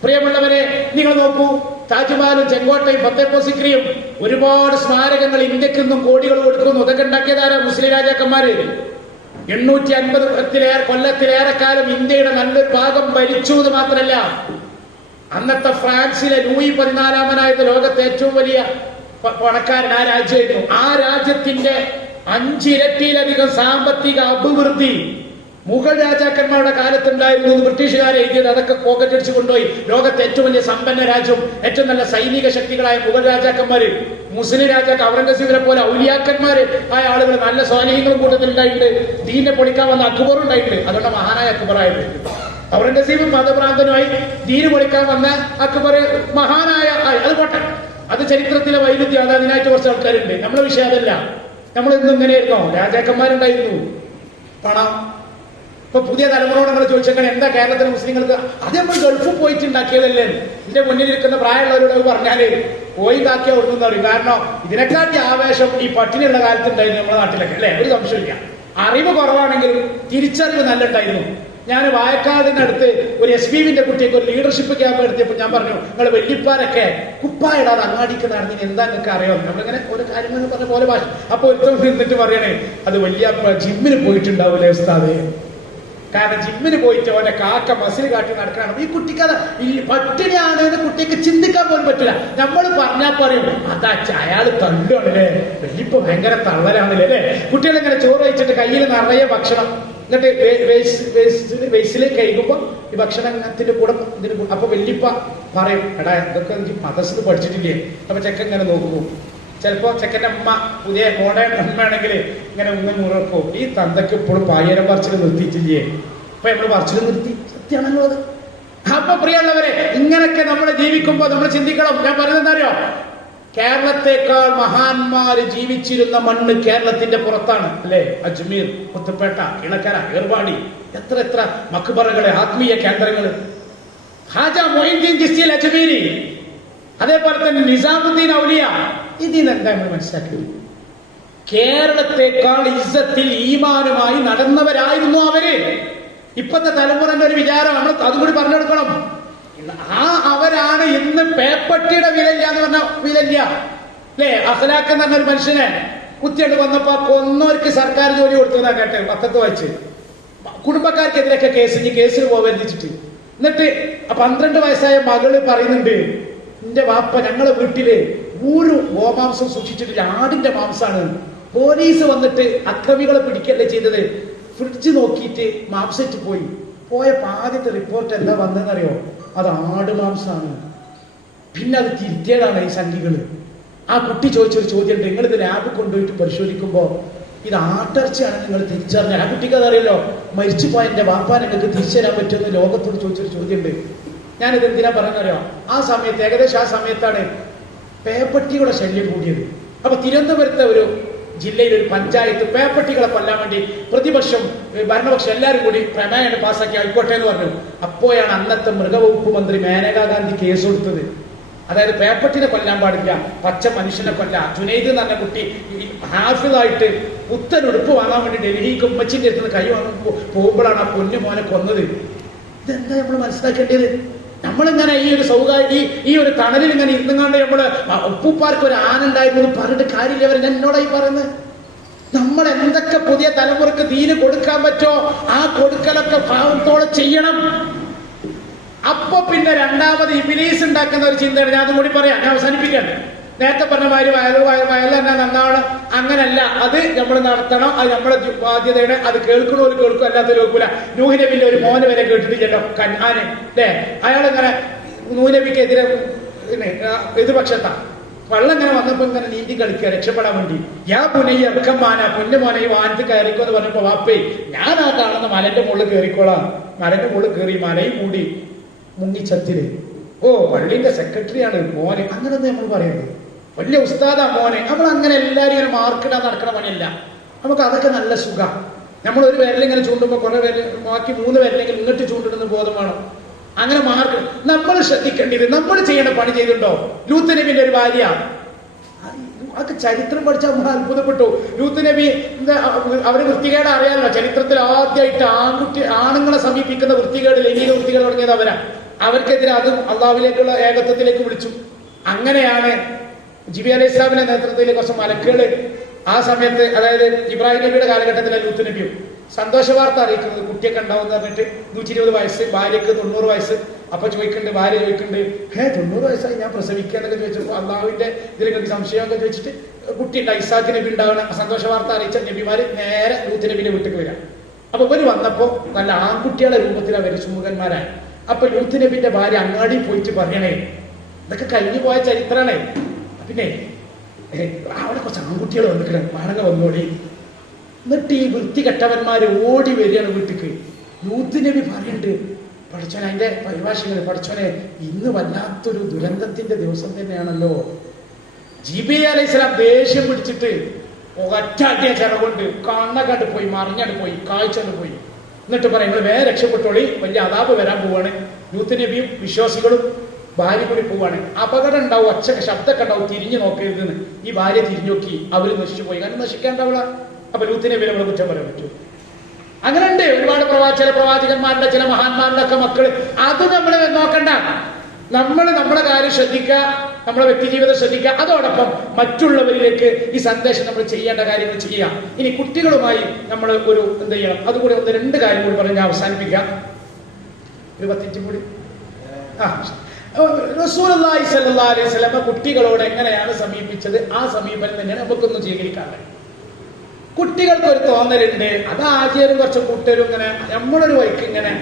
പ്രിയമുള്ളവരെ, നിങ്ങൾ നോക്കൂ, താജ്മഹലും ചെങ്കോട്ടയും ഫത്തേപൂർ സിക്രിയും ഒരുപാട് സ്മാരകങ്ങൾ ഇന്ത്യക്കൊന്നും കോടികൾ കൊടുക്കുന്നു. അതൊക്കെ ഉണ്ടാക്കിയതാരാ? മുസ്ലിം രാജാക്കന്മാര്. 850 കൊല്ലത്തിലേറെ കാലം ഇന്ത്യയുടെ നല്ലൊരു ഭാഗം ഭരിച്ചു എന്ന് മാത്രമല്ല, അന്നത്തെ ഫ്രാൻസിലെ ലൂയി 14 ലോകത്തെ ഏറ്റവും വലിയ പണക്കാരൻ ആ രാജ്യമായിരുന്നു. ആ രാജ്യത്തിന്റെ 5 ഇരട്ടിയിലധികം സാമ്പത്തിക അഭിവൃദ്ധി മുഗൾ രാജാക്കന്മാരുടെ കാലത്തുണ്ടായിരുന്നു എന്ന് ബ്രിട്ടീഷുകാരെ എഴുതിയത്. അതൊക്കെ പോക്കറ്റടിച്ചു കൊണ്ടുപോയി ലോകത്തെ ഏറ്റവും വലിയ സമ്പന്ന രാജ്യവും ഏറ്റവും നല്ല സൈനിക ശക്തികളായ മുഗൾ രാജാക്കന്മാര്, മുസ്ലിം രാജാക്കൾ ഔറംഗസീബിനെ പോലെ ഔലിയാക്കന്മാര് ആയ ആളുകൾ, നല്ല സ്വാധീനങ്ങളും കൂട്ടത്തിൽ ഉണ്ടായിട്ടുണ്ട്. ദീനെ പൊളിക്കാൻ വന്ന അക്ബറും ഉണ്ടായിട്ടുണ്ട്. അതുകൊണ്ട് മഹാനായ അക്ബറായിട്ട് ഔറംഗസീബും മതഭ്രാന്തനുമായി ദീന് പൊളിക്കാൻ വന്ന അക്ബർ മഹാനായ. അത് പോട്ടെ, അത് ചരിത്രത്തിലെ വൈരുദ്ധ്യം. അത് അതിനായിട്ട് കുറച്ച് ആൾക്കാരുണ്ട്. നമ്മുടെ വിഷയം അതല്ല. നമ്മളിന്നും ഇങ്ങനെയായിരുന്നോ? രാജാക്കന്മാരുണ്ടായിരുന്നു, പണം. ഇപ്പൊ പുതിയ തലമുറയോട് നമ്മൾ ചോദിച്ചേക്കാൻ എന്താ കേരളത്തിലെ മുസ്ലിങ്ങൾക്ക്? അത് നമ്മൾ ഗൾഫിൽ പോയിട്ടുണ്ടാക്കിയതല്ലേ. എന്റെ മുന്നിലിരിക്കുന്ന പ്രായമുള്ളവരോട് പറഞ്ഞാല് പോയി ഉണ്ടാക്കിയ ഒന്നും പറയും. കാരണം ഇതിനെക്കാട്ടി ആവേശം ഈ പട്ടിണിയുള്ള കാലത്ത് ഉണ്ടായിരുന്നു നമ്മുടെ നാട്ടിലൊക്കെ, അല്ലെ? ഒരു സംശയമില്ല. അറിവ് കുറവാണെങ്കിലും തിരിച്ചറിവ് നല്ല ഉണ്ടായിരുന്നു. ഞാൻ വായക്കാടിനടുത്ത് ഒരു SPVന്റെ കുട്ടിയൊക്കെ ഒരു ലീഡർഷിപ്പ് ക്യാമ്പ് എടുത്തപ്പോൾ ഞാൻ പറഞ്ഞു, നിങ്ങൾ വല്യപ്പാരൊക്കെ കുപ്പായിടാതെ അങ്ങാടിക്ക് നടന്നിന് എന്താ നിങ്ങൾക്ക് അറിയാം? നമ്മളിങ്ങനെ ഒരു കാര്യങ്ങൾ പറഞ്ഞ പോലെ ഭാഷ. അപ്പൊ ഒരുത്തം നിന്നിട്ട് പറയണേ, അത് വല്യപ്പ ജിമ്മിന് പോയിട്ടുണ്ടാവൂലേ ഉസ്താദേ? കാരണം ജിമ്മിന് പോയിട്ട് അവന്റെ കാക്ക മസിൽ കാട്ടി നടക്കണം. ഈ കുട്ടിക്ക് അത് ഈ പട്ടിണിയാണ് എന്ന് കുട്ടിക്ക് ചിന്തിക്കാൻ പോലും പറ്റില്ല. നമ്മൾ പറഞ്ഞാൽ പറയും, അതാ അയാൾ തള്ളുവാണല്ലേ, വലിയപ്പോ ഭയങ്കര തള്ളലാണല്ലേ, അല്ലെ? കുട്ടികളിങ്ങനെ ചോറ് കഴിച്ചിട്ട് കയ്യിൽ നിറയെ ഭക്ഷണം, എന്നിട്ട് വേസ്റ്റിലേക്ക് കഴിക്കുമ്പോ ഈ ഭക്ഷണത്തിന്റെ കൂടെ അപ്പൊ വല്യപ്പ പറയും, എടാ ഇതൊക്കെ എനിക്ക് മദർസിന് പഠിച്ചിട്ടില്ലേ? അപ്പൊ ചെക്കൻ ഇങ്ങനെ നോക്കൂ. ചിലപ്പോ ചെക്കൻ്റെ അമ്മ പുതിയ മോഡേൺ അമ്മയാണെങ്കിൽ ഇങ്ങനെ മുറക്കും, ഈ തന്തയ്ക്ക് ഇപ്പോഴും പായേരം പറിച്ചിൽ നിർത്തിയിട്ടില്ലേ? അപ്പൊ നമ്മൾ പറിച്ചിൽ നിർത്തി. സത്യമാണല്ലോ അത്. അപ്പൊ പ്രിയമുള്ളവരെ, ഇങ്ങനൊക്കെ നമ്മൾ ജീവിക്കുമ്പോ നമ്മൾ ചിന്തിക്കണം. ഞാൻ പറയുന്നതറിയോ? കേരളത്തെക്കാൾ മഹാന്മാര് ജീവിച്ചിരുന്ന മണ്ണ് കേരളത്തിന്റെ പുറത്താണ്, അല്ലെ? അജ്മീർ, മുത്തുപേട്ട, ഇളക്കര, ഏർവാടി, എത്ര മക്ബറകള്, ആത്മീയ കേന്ദ്രങ്ങള്. ഹാജ മൊയ്നുദ്ദീൻ ചിശ്തി അജ്മീരി, അതേപോലെ തന്നെ നിസാമുദ്ദീൻ ഔലിയ. ഇതിനെന്താ നമ്മൾ മനസ്സിലാക്കിയത്? കേരളത്തെക്കാൾ ഇസ്സത്തിൽ ഈമാനുമായി നടന്നവരായിരുന്നു അവര്. ഇപ്പത്തെ തലമുറന്റെ ഒരു വിചാരം നമ്മൾ അതും കൂടി പറഞ്ഞു കൊടുക്കണം. അവരാണ് ഇന്ന് പേപ്പട്ടിയുടെ വിലയില്ല എന്ന് പറഞ്ഞ വിലയില്ല, അല്ലേ? അഖ്ലാഖ് എന്ന് പറഞ്ഞ ഒരു മനുഷ്യനെ കുത്തിയിട്ട് വന്നപ്പോ കൊന്നവർക്ക് സർക്കാർ ജോലി കൊടുത്തതാ കേട്ടെ, പത്രത്ത് വായിച്ച്. കുടുംബക്കാർക്കെതിരെയൊക്കെ കേസിന് പോവരുതിച്ചിട്ട് എന്നിട്ട് 12 വയസ്സായ മകള് പറയുന്നുണ്ട്, എന്റെ വാപ്പ ഞങ്ങളെ വീട്ടില് ഒരു ഗോമാംസം സൂക്ഷിച്ചിട്ടില്ല, ആടിന്റെ മാംസാണ്. പോലീസ് വന്നിട്ട് അക്രമികളെ പിടിക്കല്ലേ ചെയ്തത്, ഫ്രിഡ്ജ് നോക്കിയിട്ട് മാംസറ്റ് പോയപ്പോ ആദ്യത്തെ റിപ്പോർട്ട് എന്താ വന്നതെന്നറിയോ? അത് ആട് മാംസാണ്. പിന്നെ അത് തിരുത്തിയതാണ് ഈ സംഘികള്. ആ കുട്ടി ചോദിച്ചൊരു ചോദ്യം ഉണ്ട്, നിങ്ങൾ ഇത് ലാബ് കൊണ്ടുപോയിട്ട് പരിശോധിക്കുമ്പോ ഇത് ആട്ടിറച്ചിയാണ് നിങ്ങൾ തിരിച്ചറിഞ്ഞാൽ. ആ കുട്ടിക്ക് അതറിയല്ലോ, മരിച്ചു പോയ എന്റെ വാപ്പാ നിങ്ങൾക്ക് തിരിച്ചു തരാൻ പറ്റുമെന്ന് ലോകത്തോട് ചോദിച്ചൊരു ചോദ്യമുണ്ട്. ഞാനിത് എന്തിനാ പറയുന്നറിയോ? ആ സമയത്ത് ഏകദേശം ആ സമയത്താണ് പേപ്പട്ടികളുടെ ശല്യം കൂടിയത്. അപ്പൊ തിരുവനന്തപുരത്തെ ഒരു ജില്ലയിൽ ഒരു പഞ്ചായത്ത് പേപ്പട്ടികളെ കൊല്ലാൻ വേണ്ടി പ്രതിപക്ഷം ഭരണപക്ഷം എല്ലാവരും കൂടി പ്രമേയം പാസ്സാക്കി ആയിക്കോട്ടെ എന്ന് പറഞ്ഞു. അപ്പോഴാണ് അന്നത്തെ മൃഗവകുപ്പ് മന്ത്രി മേനകാ ഗാന്ധി കേസ് കൊടുത്തത്. അതായത് പേപ്പട്ടിനെ കൊല്ലാൻ പാടില്ല, പച്ച മനുഷ്യനെ കൊല്ലാം. ജുനൈദ് എന്ന് പറഞ്ഞ കുട്ടി ഹാഫിളായിട്ട് പുത്തനുടുപ്പ് വാങ്ങാൻ വേണ്ടി ഡൽഹിക്ക് ഉമ്മച്ചിന്റെ അടുത്ത് കൈ വാങ്ങാൻ പോകുമ്പോഴാണ് ആ പൊന്നു മോനെ കൊന്നത്. ഇതെന്താ നമ്മൾ മനസ്സിലാക്കേണ്ടത്? നമ്മളിങ്ങനെ ഈ ഒരു ഈ ഒരു തണലിൽ ഇങ്ങനെ ഇരുന്നുകൊണ്ട് നമ്മള് ഉപ്പുപ്പാർക്ക് ഒരു ആനുണ്ടായിരുന്നു പറഞ്ഞിട്ട് കാര്യമില്ല. അവർ എന്നോടായി പറയുന്നത്, നമ്മൾ എന്തൊക്കെ പുതിയ തലമുറക്ക് ദീന് കൊടുക്കാൻ പറ്റോ ആ കൊടുക്കലൊക്കെ പാവത്തോടെ ചെയ്യണം. അപ്പൊ പിന്നെ രണ്ടാമത് ഇബ്ലീസ് ഉണ്ടാക്കുന്ന ഒരു ചിന്തയാണ്. ഞാൻ അതും കൂടി പറയാം, ഞാൻ അവസാനിപ്പിക്കട്ടെ. നേരത്തെ പറഞ്ഞ മാതിരി വയൽ തന്നെ നന്നാണ്, അങ്ങനല്ല. അത് നമ്മൾ നടത്തണം, അത് നമ്മുടെ ബാധ്യതയാണ്. അത് കേൾക്കണോര് കേൾക്കും, അല്ലാത്ത കേൾക്കൂല. നൂഹ് നബിന്റെ ഒരു മോനെ വരെ കേട്ടിട്ടില്ലല്ലോ, കനാന് അല്ലേ? അയാളിങ്ങനെ നൂഹ് നബിക്കെതിരെ എതിർപക്ഷത്താ. വെള്ളം ഇങ്ങനെ വന്നപ്പോ ഇങ്ങനെ നീന്തി കളിക്കുക രക്ഷപ്പെടാൻ വേണ്ടി. യാ പുനയ്യ ഇറക്കമാന, പൊന്നു മോനെ ഈ വാനത്ത് കയറിക്കോ എന്ന് പറഞ്ഞപ്പോ വാപ്പേ ഞാൻ ആ കാണുന്ന മലന്റെ മുകളിൽ കയറിക്കോളാം. മലന്റെ മുകളിൽ കയറി മലയും കൂടി മുങ്ങിച്ചത്തില്. ഓ, പള്ളിന്റെ സെക്രട്ടറിയാണ് മോനെ, അങ്ങനെയൊന്നും നമ്മൾ പറയുന്നത്. വലിയ ഉസ്താദാ മോനെ. നമ്മൾ അങ്ങനെ എല്ലാരും ഇങ്ങനെ മാർക്കിടാൻ നടക്കണ പണിയല്ല. നമുക്ക് അതൊക്കെ നല്ല സുഖം. നമ്മൾ ഒരു വിരലിങ്ങനെ ചൂണ്ടുമ്പോ കുറെ വിരൽ ബാക്കി 3 വിരലെങ്കിലും ഇങ്ങോട്ട് ചൂണ്ടിടുന്ന ബോധം വേണം. അങ്ങനെ മാർക്ക് നമ്മൾ ശ്രദ്ധിക്കേണ്ടത്, നമ്മൾ ചെയ്യേണ്ട പണി ചെയ്തിട്ടുണ്ടോ? ലൂത്ത് നബിന്റെ ഒരു ഭാര്യ, അതൊക്കെ ചരിത്രം പഠിച്ചാൽ നമ്മൾ അത്ഭുതപ്പെട്ടു. ലൂത്ത് നബി അവര് വൃത്തികേട് അറിയാമല്ലോ. ചരിത്രത്തിൽ ആദ്യമായിട്ട് ആണുങ്ങളെ സമീപിക്കുന്ന വൃത്തികേട്, ലൈംഗിക വൃത്തികേട് തുടങ്ങിയത് അവരാ. അവർക്കെതിരെ അതും അള്ളാഹുവിലേക്കുള്ള ഏകത്വത്തിലേക്ക് വിളിച്ചു. അങ്ങനെയാണ് ജിബി അലൈഹി ഇസ്ലാമിന്റെ നേതൃത്വത്തിൽ കുറച്ച് മലക്കുകള് ആ സമയത്ത്, അതായത് ഇബ്രാഹിം നബിയുടെ കാലഘട്ടത്തിലെ ലൂത്ത് നബിയും സന്തോഷ വാർത്ത അറിയിക്കുന്നത് കുട്ടിയൊക്കെ ഉണ്ടാവും എന്ന് പറഞ്ഞിട്ട് 120 വയസ്സ്, ഭാര്യക്ക് 90 വയസ്സ്. അപ്പൊ ചോദിക്കുന്നുണ്ട്, ഭാര്യ ചോദിക്കുന്നുണ്ട്, 90 വയസ്സായി ഞാൻ പ്രസവിക്കുക എന്നൊക്കെ ചോദിച്ചപ്പോ അള്ളാഹുവിന്റെ ഇതിലേക്ക് സംശയമൊക്കെ ചോദിച്ചിട്ട് കുട്ടി ഉണ്ട്, ഇസാഖ് നബി ഉണ്ടാവണം. സന്തോഷ വാർത്ത അറിയിച്ച നബിമാര് നേരെ ലൂത്ത് നബിന്റെ വീട്ടിൽ വരാം. അപ്പൊ ഇവര് വന്നപ്പോ നല്ല ആൺകുട്ടികളുടെ രൂപത്തിൽ അവര് സുമുഖന്മാരായി. അപ്പൊ ലൂത്ത് നബിന്റെ ഭാര്യ അങ്ങാടി പോയിട്ട് പറയണേ, ഇതൊക്കെ കഴിഞ്ഞു പോയ ചരിത്രമാണേ. പിന്നെ അവിടെ കുറച്ച് ആൺകുട്ടികൾ വന്നിട്ട് മടങ്ങ വന്നോടി. എന്നിട്ട് ഈ വൃത്തികെട്ടവന്മാര് ഓടി വരികയാണ് വീട്ടിക്ക്. ലൂത്ത് നബി പറയുന്നുണ്ട്, പഠിച്ചോനെ, അതിന്റെ പരിഭാഷകൾ, പഠിച്ചോനെ ഇന്ന് വല്ലാത്തൊരു ദുരന്തത്തിന്റെ ദിവസം തന്നെയാണല്ലോ. ജിബി അലൈഹി സ്വലാം ദേഷ്യം പിടിച്ചിട്ട് ഒറ്റ ചിറകൊണ്ട് കണ്ണകണ്ട് പോയി, മറിഞ്ഞാണ്ട് പോയി, കാഴ്ചണ്ട് പോയി. എന്നിട്ട് പറയും, നിങ്ങൾ വേറെ രക്ഷപ്പെട്ടോളി, വലിയ അതാപ് വരാൻ പോവാണ്. ലൂത്ത് നബിയും വിശ്വാസികളും ഭാര്യ കൂടി പോവാണ്. അപകടം ഉണ്ടാവും, ഒച്ചക്ക് ശബ്ദമൊക്കെ ഉണ്ടാവും, തിരിഞ്ഞു നോക്കരുതെന്ന്. ഈ ഭാര്യ തിരിഞ്ഞു നോക്കി, അവര് നശിച്ചു പോയി. കാരണം നശിക്കാണ്ടാവുക. അപ്പൊ ലൂത്ത് നബിയെ നമ്മളെ കുറ്റം പറയാൻ പറ്റൂ? അങ്ങനെ ഉണ്ട് ഒരുപാട് ചില പ്രവാചകന്മാരുടെ, ചില മഹാന്മാരുടെ ഒക്കെ മക്കള്. അത് നമ്മൾ നോക്കണ്ട. നമ്മൾ നമ്മുടെ കാര്യം ശ്രദ്ധിക്കുക, നമ്മളെ വ്യക്തി ജീവിതം ശ്രദ്ധിക്കുക. അതോടൊപ്പം മറ്റുള്ളവരിലേക്ക് ഈ സന്ദേശം നമ്മൾ ചെയ്യേണ്ട കാര്യങ്ങൾ ചെയ്യുക. ഇനി കുട്ടികളുമായി നമ്മൾ ഒരു എന്ത് ചെയ്യണം, അതുകൂടി 1-2 കാര്യം കൂടി പറഞ്ഞ് ഞാൻ അവസാനിപ്പിക്കാം. ഒരു 10 മിനിറ്റ് കൂടി. റസൂലുള്ളാഹി സ്വല്ലല്ലാഹു അലൈഹി വസല്ലം കുട്ടികളോട് എങ്ങനെയാണ് സമീപിച്ചത്, ആ സമീപനം തന്നെയാണ് നമുക്കൊന്ന് സ്വീകരിക്കാറുള്ളത്. കുട്ടികൾക്ക് ഒരു തോന്നലുണ്ട്, അത് ആചാര്യം കുറച്ച് കൂട്ടരും ഇങ്ങനെ നമ്മളൊരു വഴിക്ക് ഇങ്ങനെ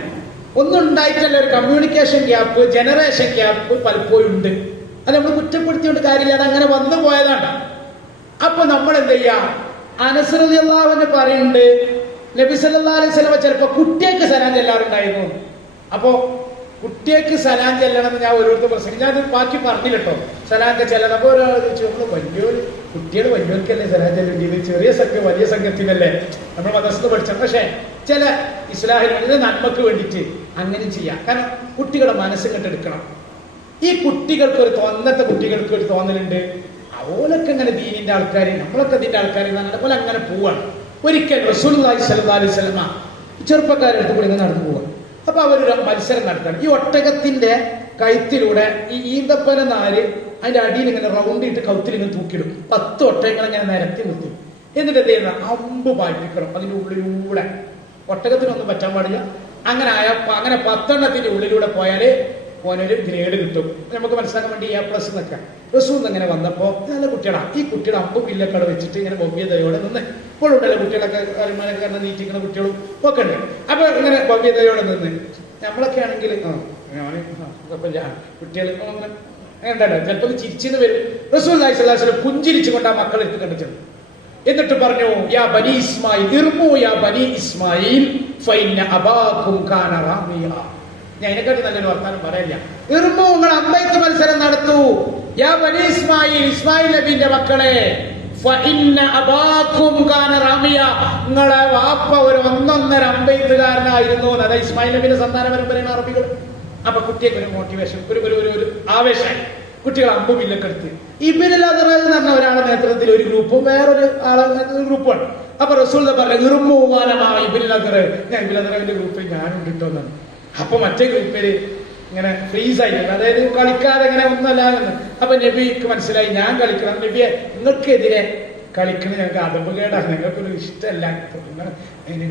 ഒന്നും ഉണ്ടായിട്ടല്ല, ഒരു കമ്മ്യൂണിക്കേഷൻ ഗ്യാപ്പ്, ജനറേഷൻ ഗ്യാപ്പ് പലപ്പോഴും ഉണ്ട്. അത് നമ്മൾ കുറ്റപ്പെടുത്തിയോണ്ട് കാര്യമില്ല, അത് അങ്ങനെ വന്നു പോയതാണ്. അപ്പൊ നമ്മൾ എന്ത് ചെയ്യാ? അനസ് റളിയല്ലാഹു അൻഹു പറയുന്നുണ്ട്, നബി സല്ലല്ലാഹു അലൈഹി വസല്ലം ചിലപ്പോ കുട്ടികൾക്ക് സലാം ചെല്ലാറുണ്ടായിരുന്നു. അപ്പോ കുട്ടികൾക്ക് സലാം ചെല്ലണം എന്ന് ഞാൻ ഓരോരുത്തർ പ്രസംഗിച്ചു. ഞാൻ ബാക്കി പറഞ്ഞില്ല കേട്ടോ, സലാമൊക്കെ ചെല്ലണം. അപ്പൊ ഒരാൾ ചോദിച്ചു, നമ്മൾ വലിയൊരു കുട്ടികൾ വലിയവർക്കല്ലേ സലാം ചെല്ലേണ്ടത്, ചെറിയ സംഘം വലിയ സംഘത്തിനല്ലേ നമ്മൾ മദ്രസയിൽ പഠിച്ചത്. പക്ഷെ ചില ഇസ്ലാഹിൽ വേണ്ടി, നന്മക്ക് വേണ്ടിയിട്ട് അങ്ങനെ ചെയ്യാം. കാരണം കുട്ടികളുടെ മനസ്സ് കെട്ടെടുക്കണം. ഈ കുട്ടികൾക്ക് ഒരു ഇന്നത്തെ കുട്ടികൾക്ക് ഒരു തോന്നലുണ്ട്, അവലൊക്കെ ഇങ്ങനെ ദീനിന്റെ ആൾക്കാർ, നമ്മളൊക്കെ ഇതിന്റെ ആൾക്കാർ പോലെ അങ്ങനെ പോവാണ്. ഒരിക്കൽ റസൂലുള്ളാഹി സ്വല്ലല്ലാഹു അലൈഹി വസല്ലം ചെറുപ്പക്കാരുടെ അടുത്ത് കൂടി ഇങ്ങനെ നടന്നു പോവാണ്. അപ്പൊ അവരൊരു മത്സരം നടത്തണം. ഈ ഒട്ടകത്തിന്റെ കഴുത്തിലൂടെ ഈ ഈന്തപ്പന നാര് അതിന്റെ അടിയിൽ ഇങ്ങനെ റൗണ്ട് ഇട്ട് കൗത്തിൽ ഇങ്ങനെ തൂക്കിയിടും. 10 ഒട്ടകങ്ങൾ ഇങ്ങനെ നിരത്തി നിർത്തി. എന്നിട്ട് എന്ത് ചെയ്യുന്ന, അമ്പ് പായിപ്പിക്കണം അതിന്റെ ഉള്ളിലൂടെ. ഒട്ടകത്തിനൊന്നും പറ്റാൻ പാടില്ല, അങ്ങനെ 10 ഉള്ളിലൂടെ പോയാൽ ഓനൊരു ഗ്രേഡ് കിട്ടും. നമുക്ക് മനസ്സിലാക്കാൻ വേണ്ടി A+ എന്നൊക്കെ. റസൂൽ ഇങ്ങനെ വന്നപ്പോ നല്ല കുട്ടികളാ, ഈ കുട്ടികൾ അമ്പും വില്ലൊക്കെ വെച്ചിട്ട് ഇങ്ങനെ ഭവ്യതയോടെ നിന്ന്. ഇപ്പോഴും ഉണ്ടല്ലോ കുട്ടികളൊക്കെ അരിമാനൊക്കെ കാരണം നീറ്റിക്കുന്ന കുട്ടികളും ഒക്കെ ഉണ്ട്. അപ്പൊ ഇങ്ങനെ ഭവ്യതയോടെ നിന്ന് നമ്മളൊക്കെ ആണെങ്കിൽ കുട്ടികൾ ഉണ്ടല്ലോ ചിലപ്പോൾ ചിരിച്ചിന്ന് വരും. റസൂൽ സ്വല്ലല്ലാഹു അലൈഹി വസല്ലം പുഞ്ചിരിച്ചുകൊണ്ട് ആ മക്കളെ എടുത്ത് കണ്ടിട്ടുണ്ട്. എന്നിട്ട് പറഞ്ഞു, യാ ബനി ഇസ്മായിൽ ഇർമു യാ ബനി ഇസ്മായിൽ ഫഇന്ന അബാകും കാന റാമിയ. ഞാൻ ഇതിനെക്കാട്ടി നല്ലൊരു വർത്താനം പറയില്ല. ഇർമു, നിങ്ങൾ അമ്പെയ്ത്ത് മത്സരം നടത്തൂ. യാ ബനി ഇസ്മായിൽ, ഇസ്മായിൽ നബിന്റെ മക്കളെ, ഫഇന്ന അബാകും കാന റാമിയ, നിങ്ങളെ വാപ്പ ഒരു 1.5 അമ്പെയ്ത്തുകാരനായിരുന്നു. അതാ ഇസ്മായിൽ നബിന്റെ സന്താന പരമ്പരയാണ് അറബികൾ. അപ്പൊ കുട്ടിയൊക്കെ ഒരു മോട്ടിവേഷൻ, ഒരു ആവേശം. കുട്ടികൾ അമ്പും വില്ലൊക്കെ എടുത്ത് ഇബ്നുൽ അദ്റ എന്ന് പറഞ്ഞ ഒരാളുടെ നേതൃത്വത്തിൽ ഒരു ഗ്രൂപ്പും വേറൊരു ആളെ ഗ്രൂപ്പാണ്. അപ്പൊ റസൂൽ പറഞ്ഞു, ഇറുമുവാനമായ ഇബ്നുൽ അദ്റ, ഞാൻ ഇബ്നുൽ അദ്റവിന്റെ ഗ്രൂപ്പിൽ ഞാനും കിട്ടുമെന്നാണ്. അപ്പൊ മറ്റേ ഗ്രൂപ്പില് ഇങ്ങനെ ഫ്രീസ് ആയിട്ടുണ്ട്, അതായത് കളിക്കാതെ ഇങ്ങനെ ഒന്നല്ലാതെന്ന്. അപ്പൊ നബിക്ക് മനസ്സിലായി ഞാൻ കളിക്കണം, നബിയെ നിങ്ങൾക്കെതിരെ കളിക്കണ ഞങ്ങൾക്ക് അതമ്പുകേടാണ്, ഞങ്ങൾക്കൊരു ഇഷ്ടമല്ല,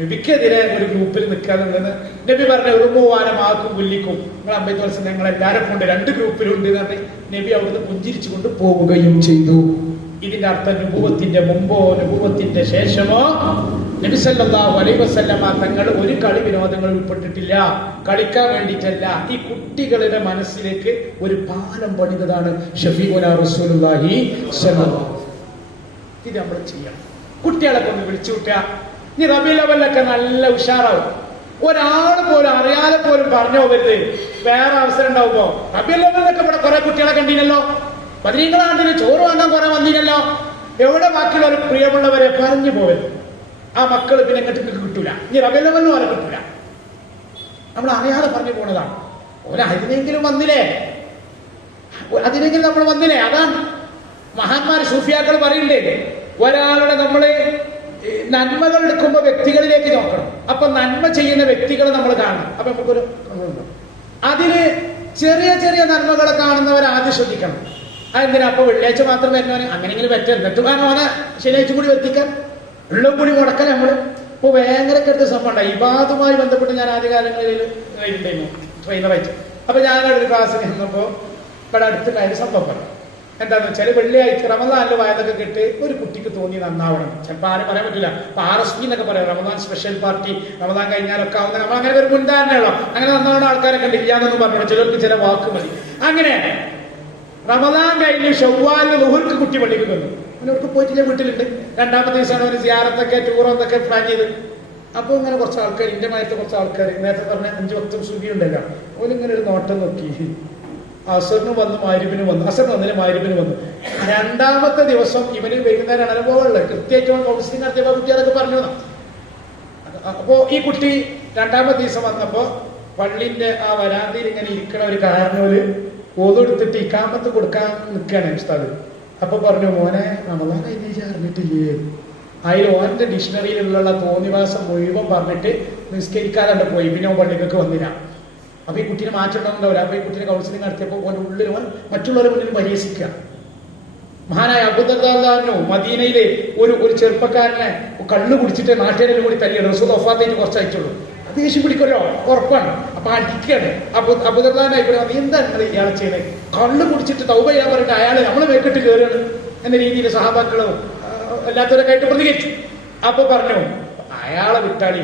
നബിക്കെതിരെ ഒരു ഗ്രൂപ്പിൽ നിൽക്കാന്നുള്ളത് നബി പറഞ്ഞു. ഉറുമുവാനമാക്കും പുല്ലിക്കും, നിങ്ങൾ 50 വർഷം ഞങ്ങൾ എല്ലാവരും കൊണ്ട് 2 ഗ്രൂപ്പിലുണ്ട് എന്ന് പറഞ്ഞ് നബി അവിടുന്ന് പുഞ്ചിരിച്ചുകൊണ്ട് പോവുകയും ചെയ്തു. ഇതിന്റെ അർത്ഥം നുബുവത്തിന്റെ മുമ്പോ നുബുവത്തിന്റെ ശേഷമോ നബി സല്ലല്ലാഹു അലൈഹി വസല്ലമ തങ്ങൾ ഒരു കളി വിനോദങ്ങൾ ഉൾപ്പെട്ടിട്ടില്ല. കളിക്കാൻ വേണ്ടിയിട്ടല്ല, ഈ കുട്ടികളുടെ മനസ്സിലേക്ക് ഒരു പാലം പണിതതാണ് ഷഫീഉനാ റസൂലുള്ളാഹി സ്വല്ലല്ലാഹു. ഇത് നമ്മൾ ചെയ്യണം. കുട്ടികളെ കൊണ്ട് വിളിച്ചു വിട്ടുക. ഇനി റബീഉൽ അവ്വലൊക്കെ നല്ല ഉഷാറാവും. ഒരാൾ പോലും അറിയാതെ പോലും പറഞ്ഞു പോകരുത്. വേറെ അവസരം ഉണ്ടാവുമ്പോ റബീഉൽ അവ്വലൊക്കെ ഇവിടെ കുറെ കുട്ടികളെ കണ്ടീനല്ലോ, ബദരീങ്ങളാണ്ടിന് ചോറ് വാങ്ങാൻ കുറെ വന്നീനല്ലോ, എവിടെ ബാക്കിയുള്ള ഒരു പ്രിയമുള്ളവരെ പറഞ്ഞു പോകരുത്. ആ മക്കൾ പിന്നെ ഇങ്ങോട്ട് കിട്ടൂല. ഇനി റബീഉൽ അവ്വലിനും വരെ കിട്ടൂല. നമ്മൾ അറിയാതെ പറഞ്ഞു പോണതാണ്. അതിനെങ്കിലും വന്നില്ലേ, അതിനെങ്കിലും നമ്മൾ വന്നില്ലേ. അതാണ് മഹാന്മാർ സൂഫിയാക്കൾ പറയണ്ടേ, ഒരാളുടെ നമ്മള് നന്മകൾ എടുക്കുമ്പോൾ വ്യക്തികളിലേക്ക് നോക്കണം. അപ്പൊ നന്മ ചെയ്യുന്ന വ്യക്തികളെ നമ്മൾ കാണണം. അപ്പൊ നമുക്കൊരു അതില് ചെറിയ ചെറിയ നന്മകളെ കാണുന്നവരെ ആദ്യം ശ്രദ്ധിക്കണം. അതെന്തിനാ? അപ്പൊ വെള്ളിയാഴ്ച മാത്രം വരുന്നവന് അങ്ങനെങ്കിലും പറ്റും, എന്നിട്ട് കാരണം അവനെ ശനിയാഴ്ച കൂടി വരുത്തിക്കാൻ ഉള്ളും കൂടി മുടക്കാൻ നമ്മള്. ഇപ്പൊ ഭയങ്കരൊക്കെ എടുത്ത സംഭവം ഉണ്ടായി. ഇബാദുമായി ബന്ധപ്പെട്ട് ഞാൻ ആദ്യകാലങ്ങളിൽ ഉണ്ടായിരുന്നു ട്രെയിനറായിട്ട്. അപ്പൊ ഞാനൊരു ക്ലാസ്സിൽ നിന്നപ്പോ ഇവിടെ അടുത്തുണ്ടായ സംഭവം പറഞ്ഞു. എന്താന്ന് വെച്ചാൽ വെള്ളിയാഴ്ച റമദാനിൽ വയതൊക്കെ കിട്ടി ഒരു കുട്ടിക്ക് തോന്നി നന്നാവണം. ചിലപ്പോൾ ആരും പറയാൻ പറ്റില്ല. ഇപ്പൊ RSP എന്നൊക്കെ പറയാം, റമദാൻ സ്പെഷ്യൽ പാർട്ടി. റമദാൻ കഴിഞ്ഞാലൊക്കെ ആവുന്ന നമ്മൾ അങ്ങനെ ഒരു മുൻധാരണയുള്ളൂ. അങ്ങനെ നന്നാവുന്ന ആൾക്കാരൊക്കെ ഉണ്ട്, ഇല്ലാന്നൊന്നും പറഞ്ഞു. ചിലർക്ക് ചില വാക്ക് മതി. അങ്ങനെ റമദാൻ കഴിഞ്ഞ് ഷവ്വാലിന് ളുഹുർക്ക് കുട്ടി പള്ളിക്ക് വന്നു. അവനവർക്ക് പോയിട്ടില്ല, വീട്ടിലുണ്ട്. 2ാമത്തെ ദിവസമാണ് ഒരു സിയാറത്തൊക്കെ ടൂറൊന്നൊക്കെ പ്ലാൻ ചെയ്ത്. അപ്പൊ ഇങ്ങനെ കുറച്ച് ആൾക്കാർ, ഇന്ത്യ മയത്തെ കുറച്ച് ആൾക്കാർ, നേരത്തെ പറഞ്ഞ 5 വക്തും സുബി ഉണ്ടല്ലോ, ഓലിങ്ങനെ ഒരു നോട്ടം നോക്കി. അസറിന് വന്നു, മഗ്‌രിബിന് വന്നു. അസറിന് വന്നില്ല, മഗ്‌രിബിന് വന്നു. 2ാമത്തെ ദിവസം ഇവന് വൈകുന്നേരം അനുഭവമുള്ളത് കൃത്യമായിട്ട് കൗൺസിലിംഗ് നടത്തിയപ്പോ കുട്ടി അതൊക്കെ പറഞ്ഞു. അപ്പോ ഈ കുട്ടി 2ാമത്തെ ദിവസം വന്നപ്പോ പള്ളിന്റെ ആ വരാന്തയിൽ ഇങ്ങനെ ഇരിക്കണ ഒരു കാരണവര് ഓതെടുത്തിട്ട് ഇക്കാമത്ത് കൊടുക്കാൻ നിൽക്കുകയാണ് ഉസ്താദ്. അപ്പൊ പറഞ്ഞു, മോനെ റമദാൻ കഴിഞ്ഞ അറിഞ്ഞിട്ടില്ലേ? അതിൽ ഓന്റെ ഡിക്ഷണറിയിലുള്ള തോന്നിവാസം മുഴുവൻ പറഞ്ഞിട്ട് നിസ്കരിക്കാതെ പോയി. പിന്നെ പള്ളിക്കൊക്കെ വന്നില്ല. അപ്പൊ ഈ കുട്ടീനെ മാറ്റണമെന്നുണ്ടാവില്ല. അപ്പൊ ഈ കുട്ടീനെ കൗൺസിലിംഗ് നടത്തിയപ്പോ ഓന്റെ ഉള്ളിൽ മറ്റുള്ളവരെ മുന്നിൽ പരിഹസിക്കുക. മഹാനായ അബൂദർദാനു മദീനയിലെ ഒരു ചെറുപ്പക്കാരനെ കള്ളു കുടിച്ചിട്ട് നാട്ടുകാരിലും കൂടി തല്ലിയാണ്. റസൂൽ വഫാത്തായിട്ട് കുറച്ച് അയച്ചുള്ളൂ. ദേഷ്യം പിടിക്കുമല്ലോ, ഉറപ്പാണ്. അപ്പൊ അടിക്കാണ്. അബൂദർദാൻ ഇവിടെ വന്ന്, എന്താ നിങ്ങൾ ഇയാളെ ചെയ്യുന്നത്? കള്ളു കുടിച്ചിട്ട് തൗബ ചെയ്യാൻ പറഞ്ഞിട്ട് അയാളെ നമ്മളെ മേക്കിട്ട് കയറുകയാണ് എന്ന രീതിയിൽ സഹാബാക്കളും എല്ലാത്തവരൊക്കെ ആയിട്ട് പ്രതികരിച്ചു. അപ്പൊ പറഞ്ഞു, അയാളെ വിട്ടാളി,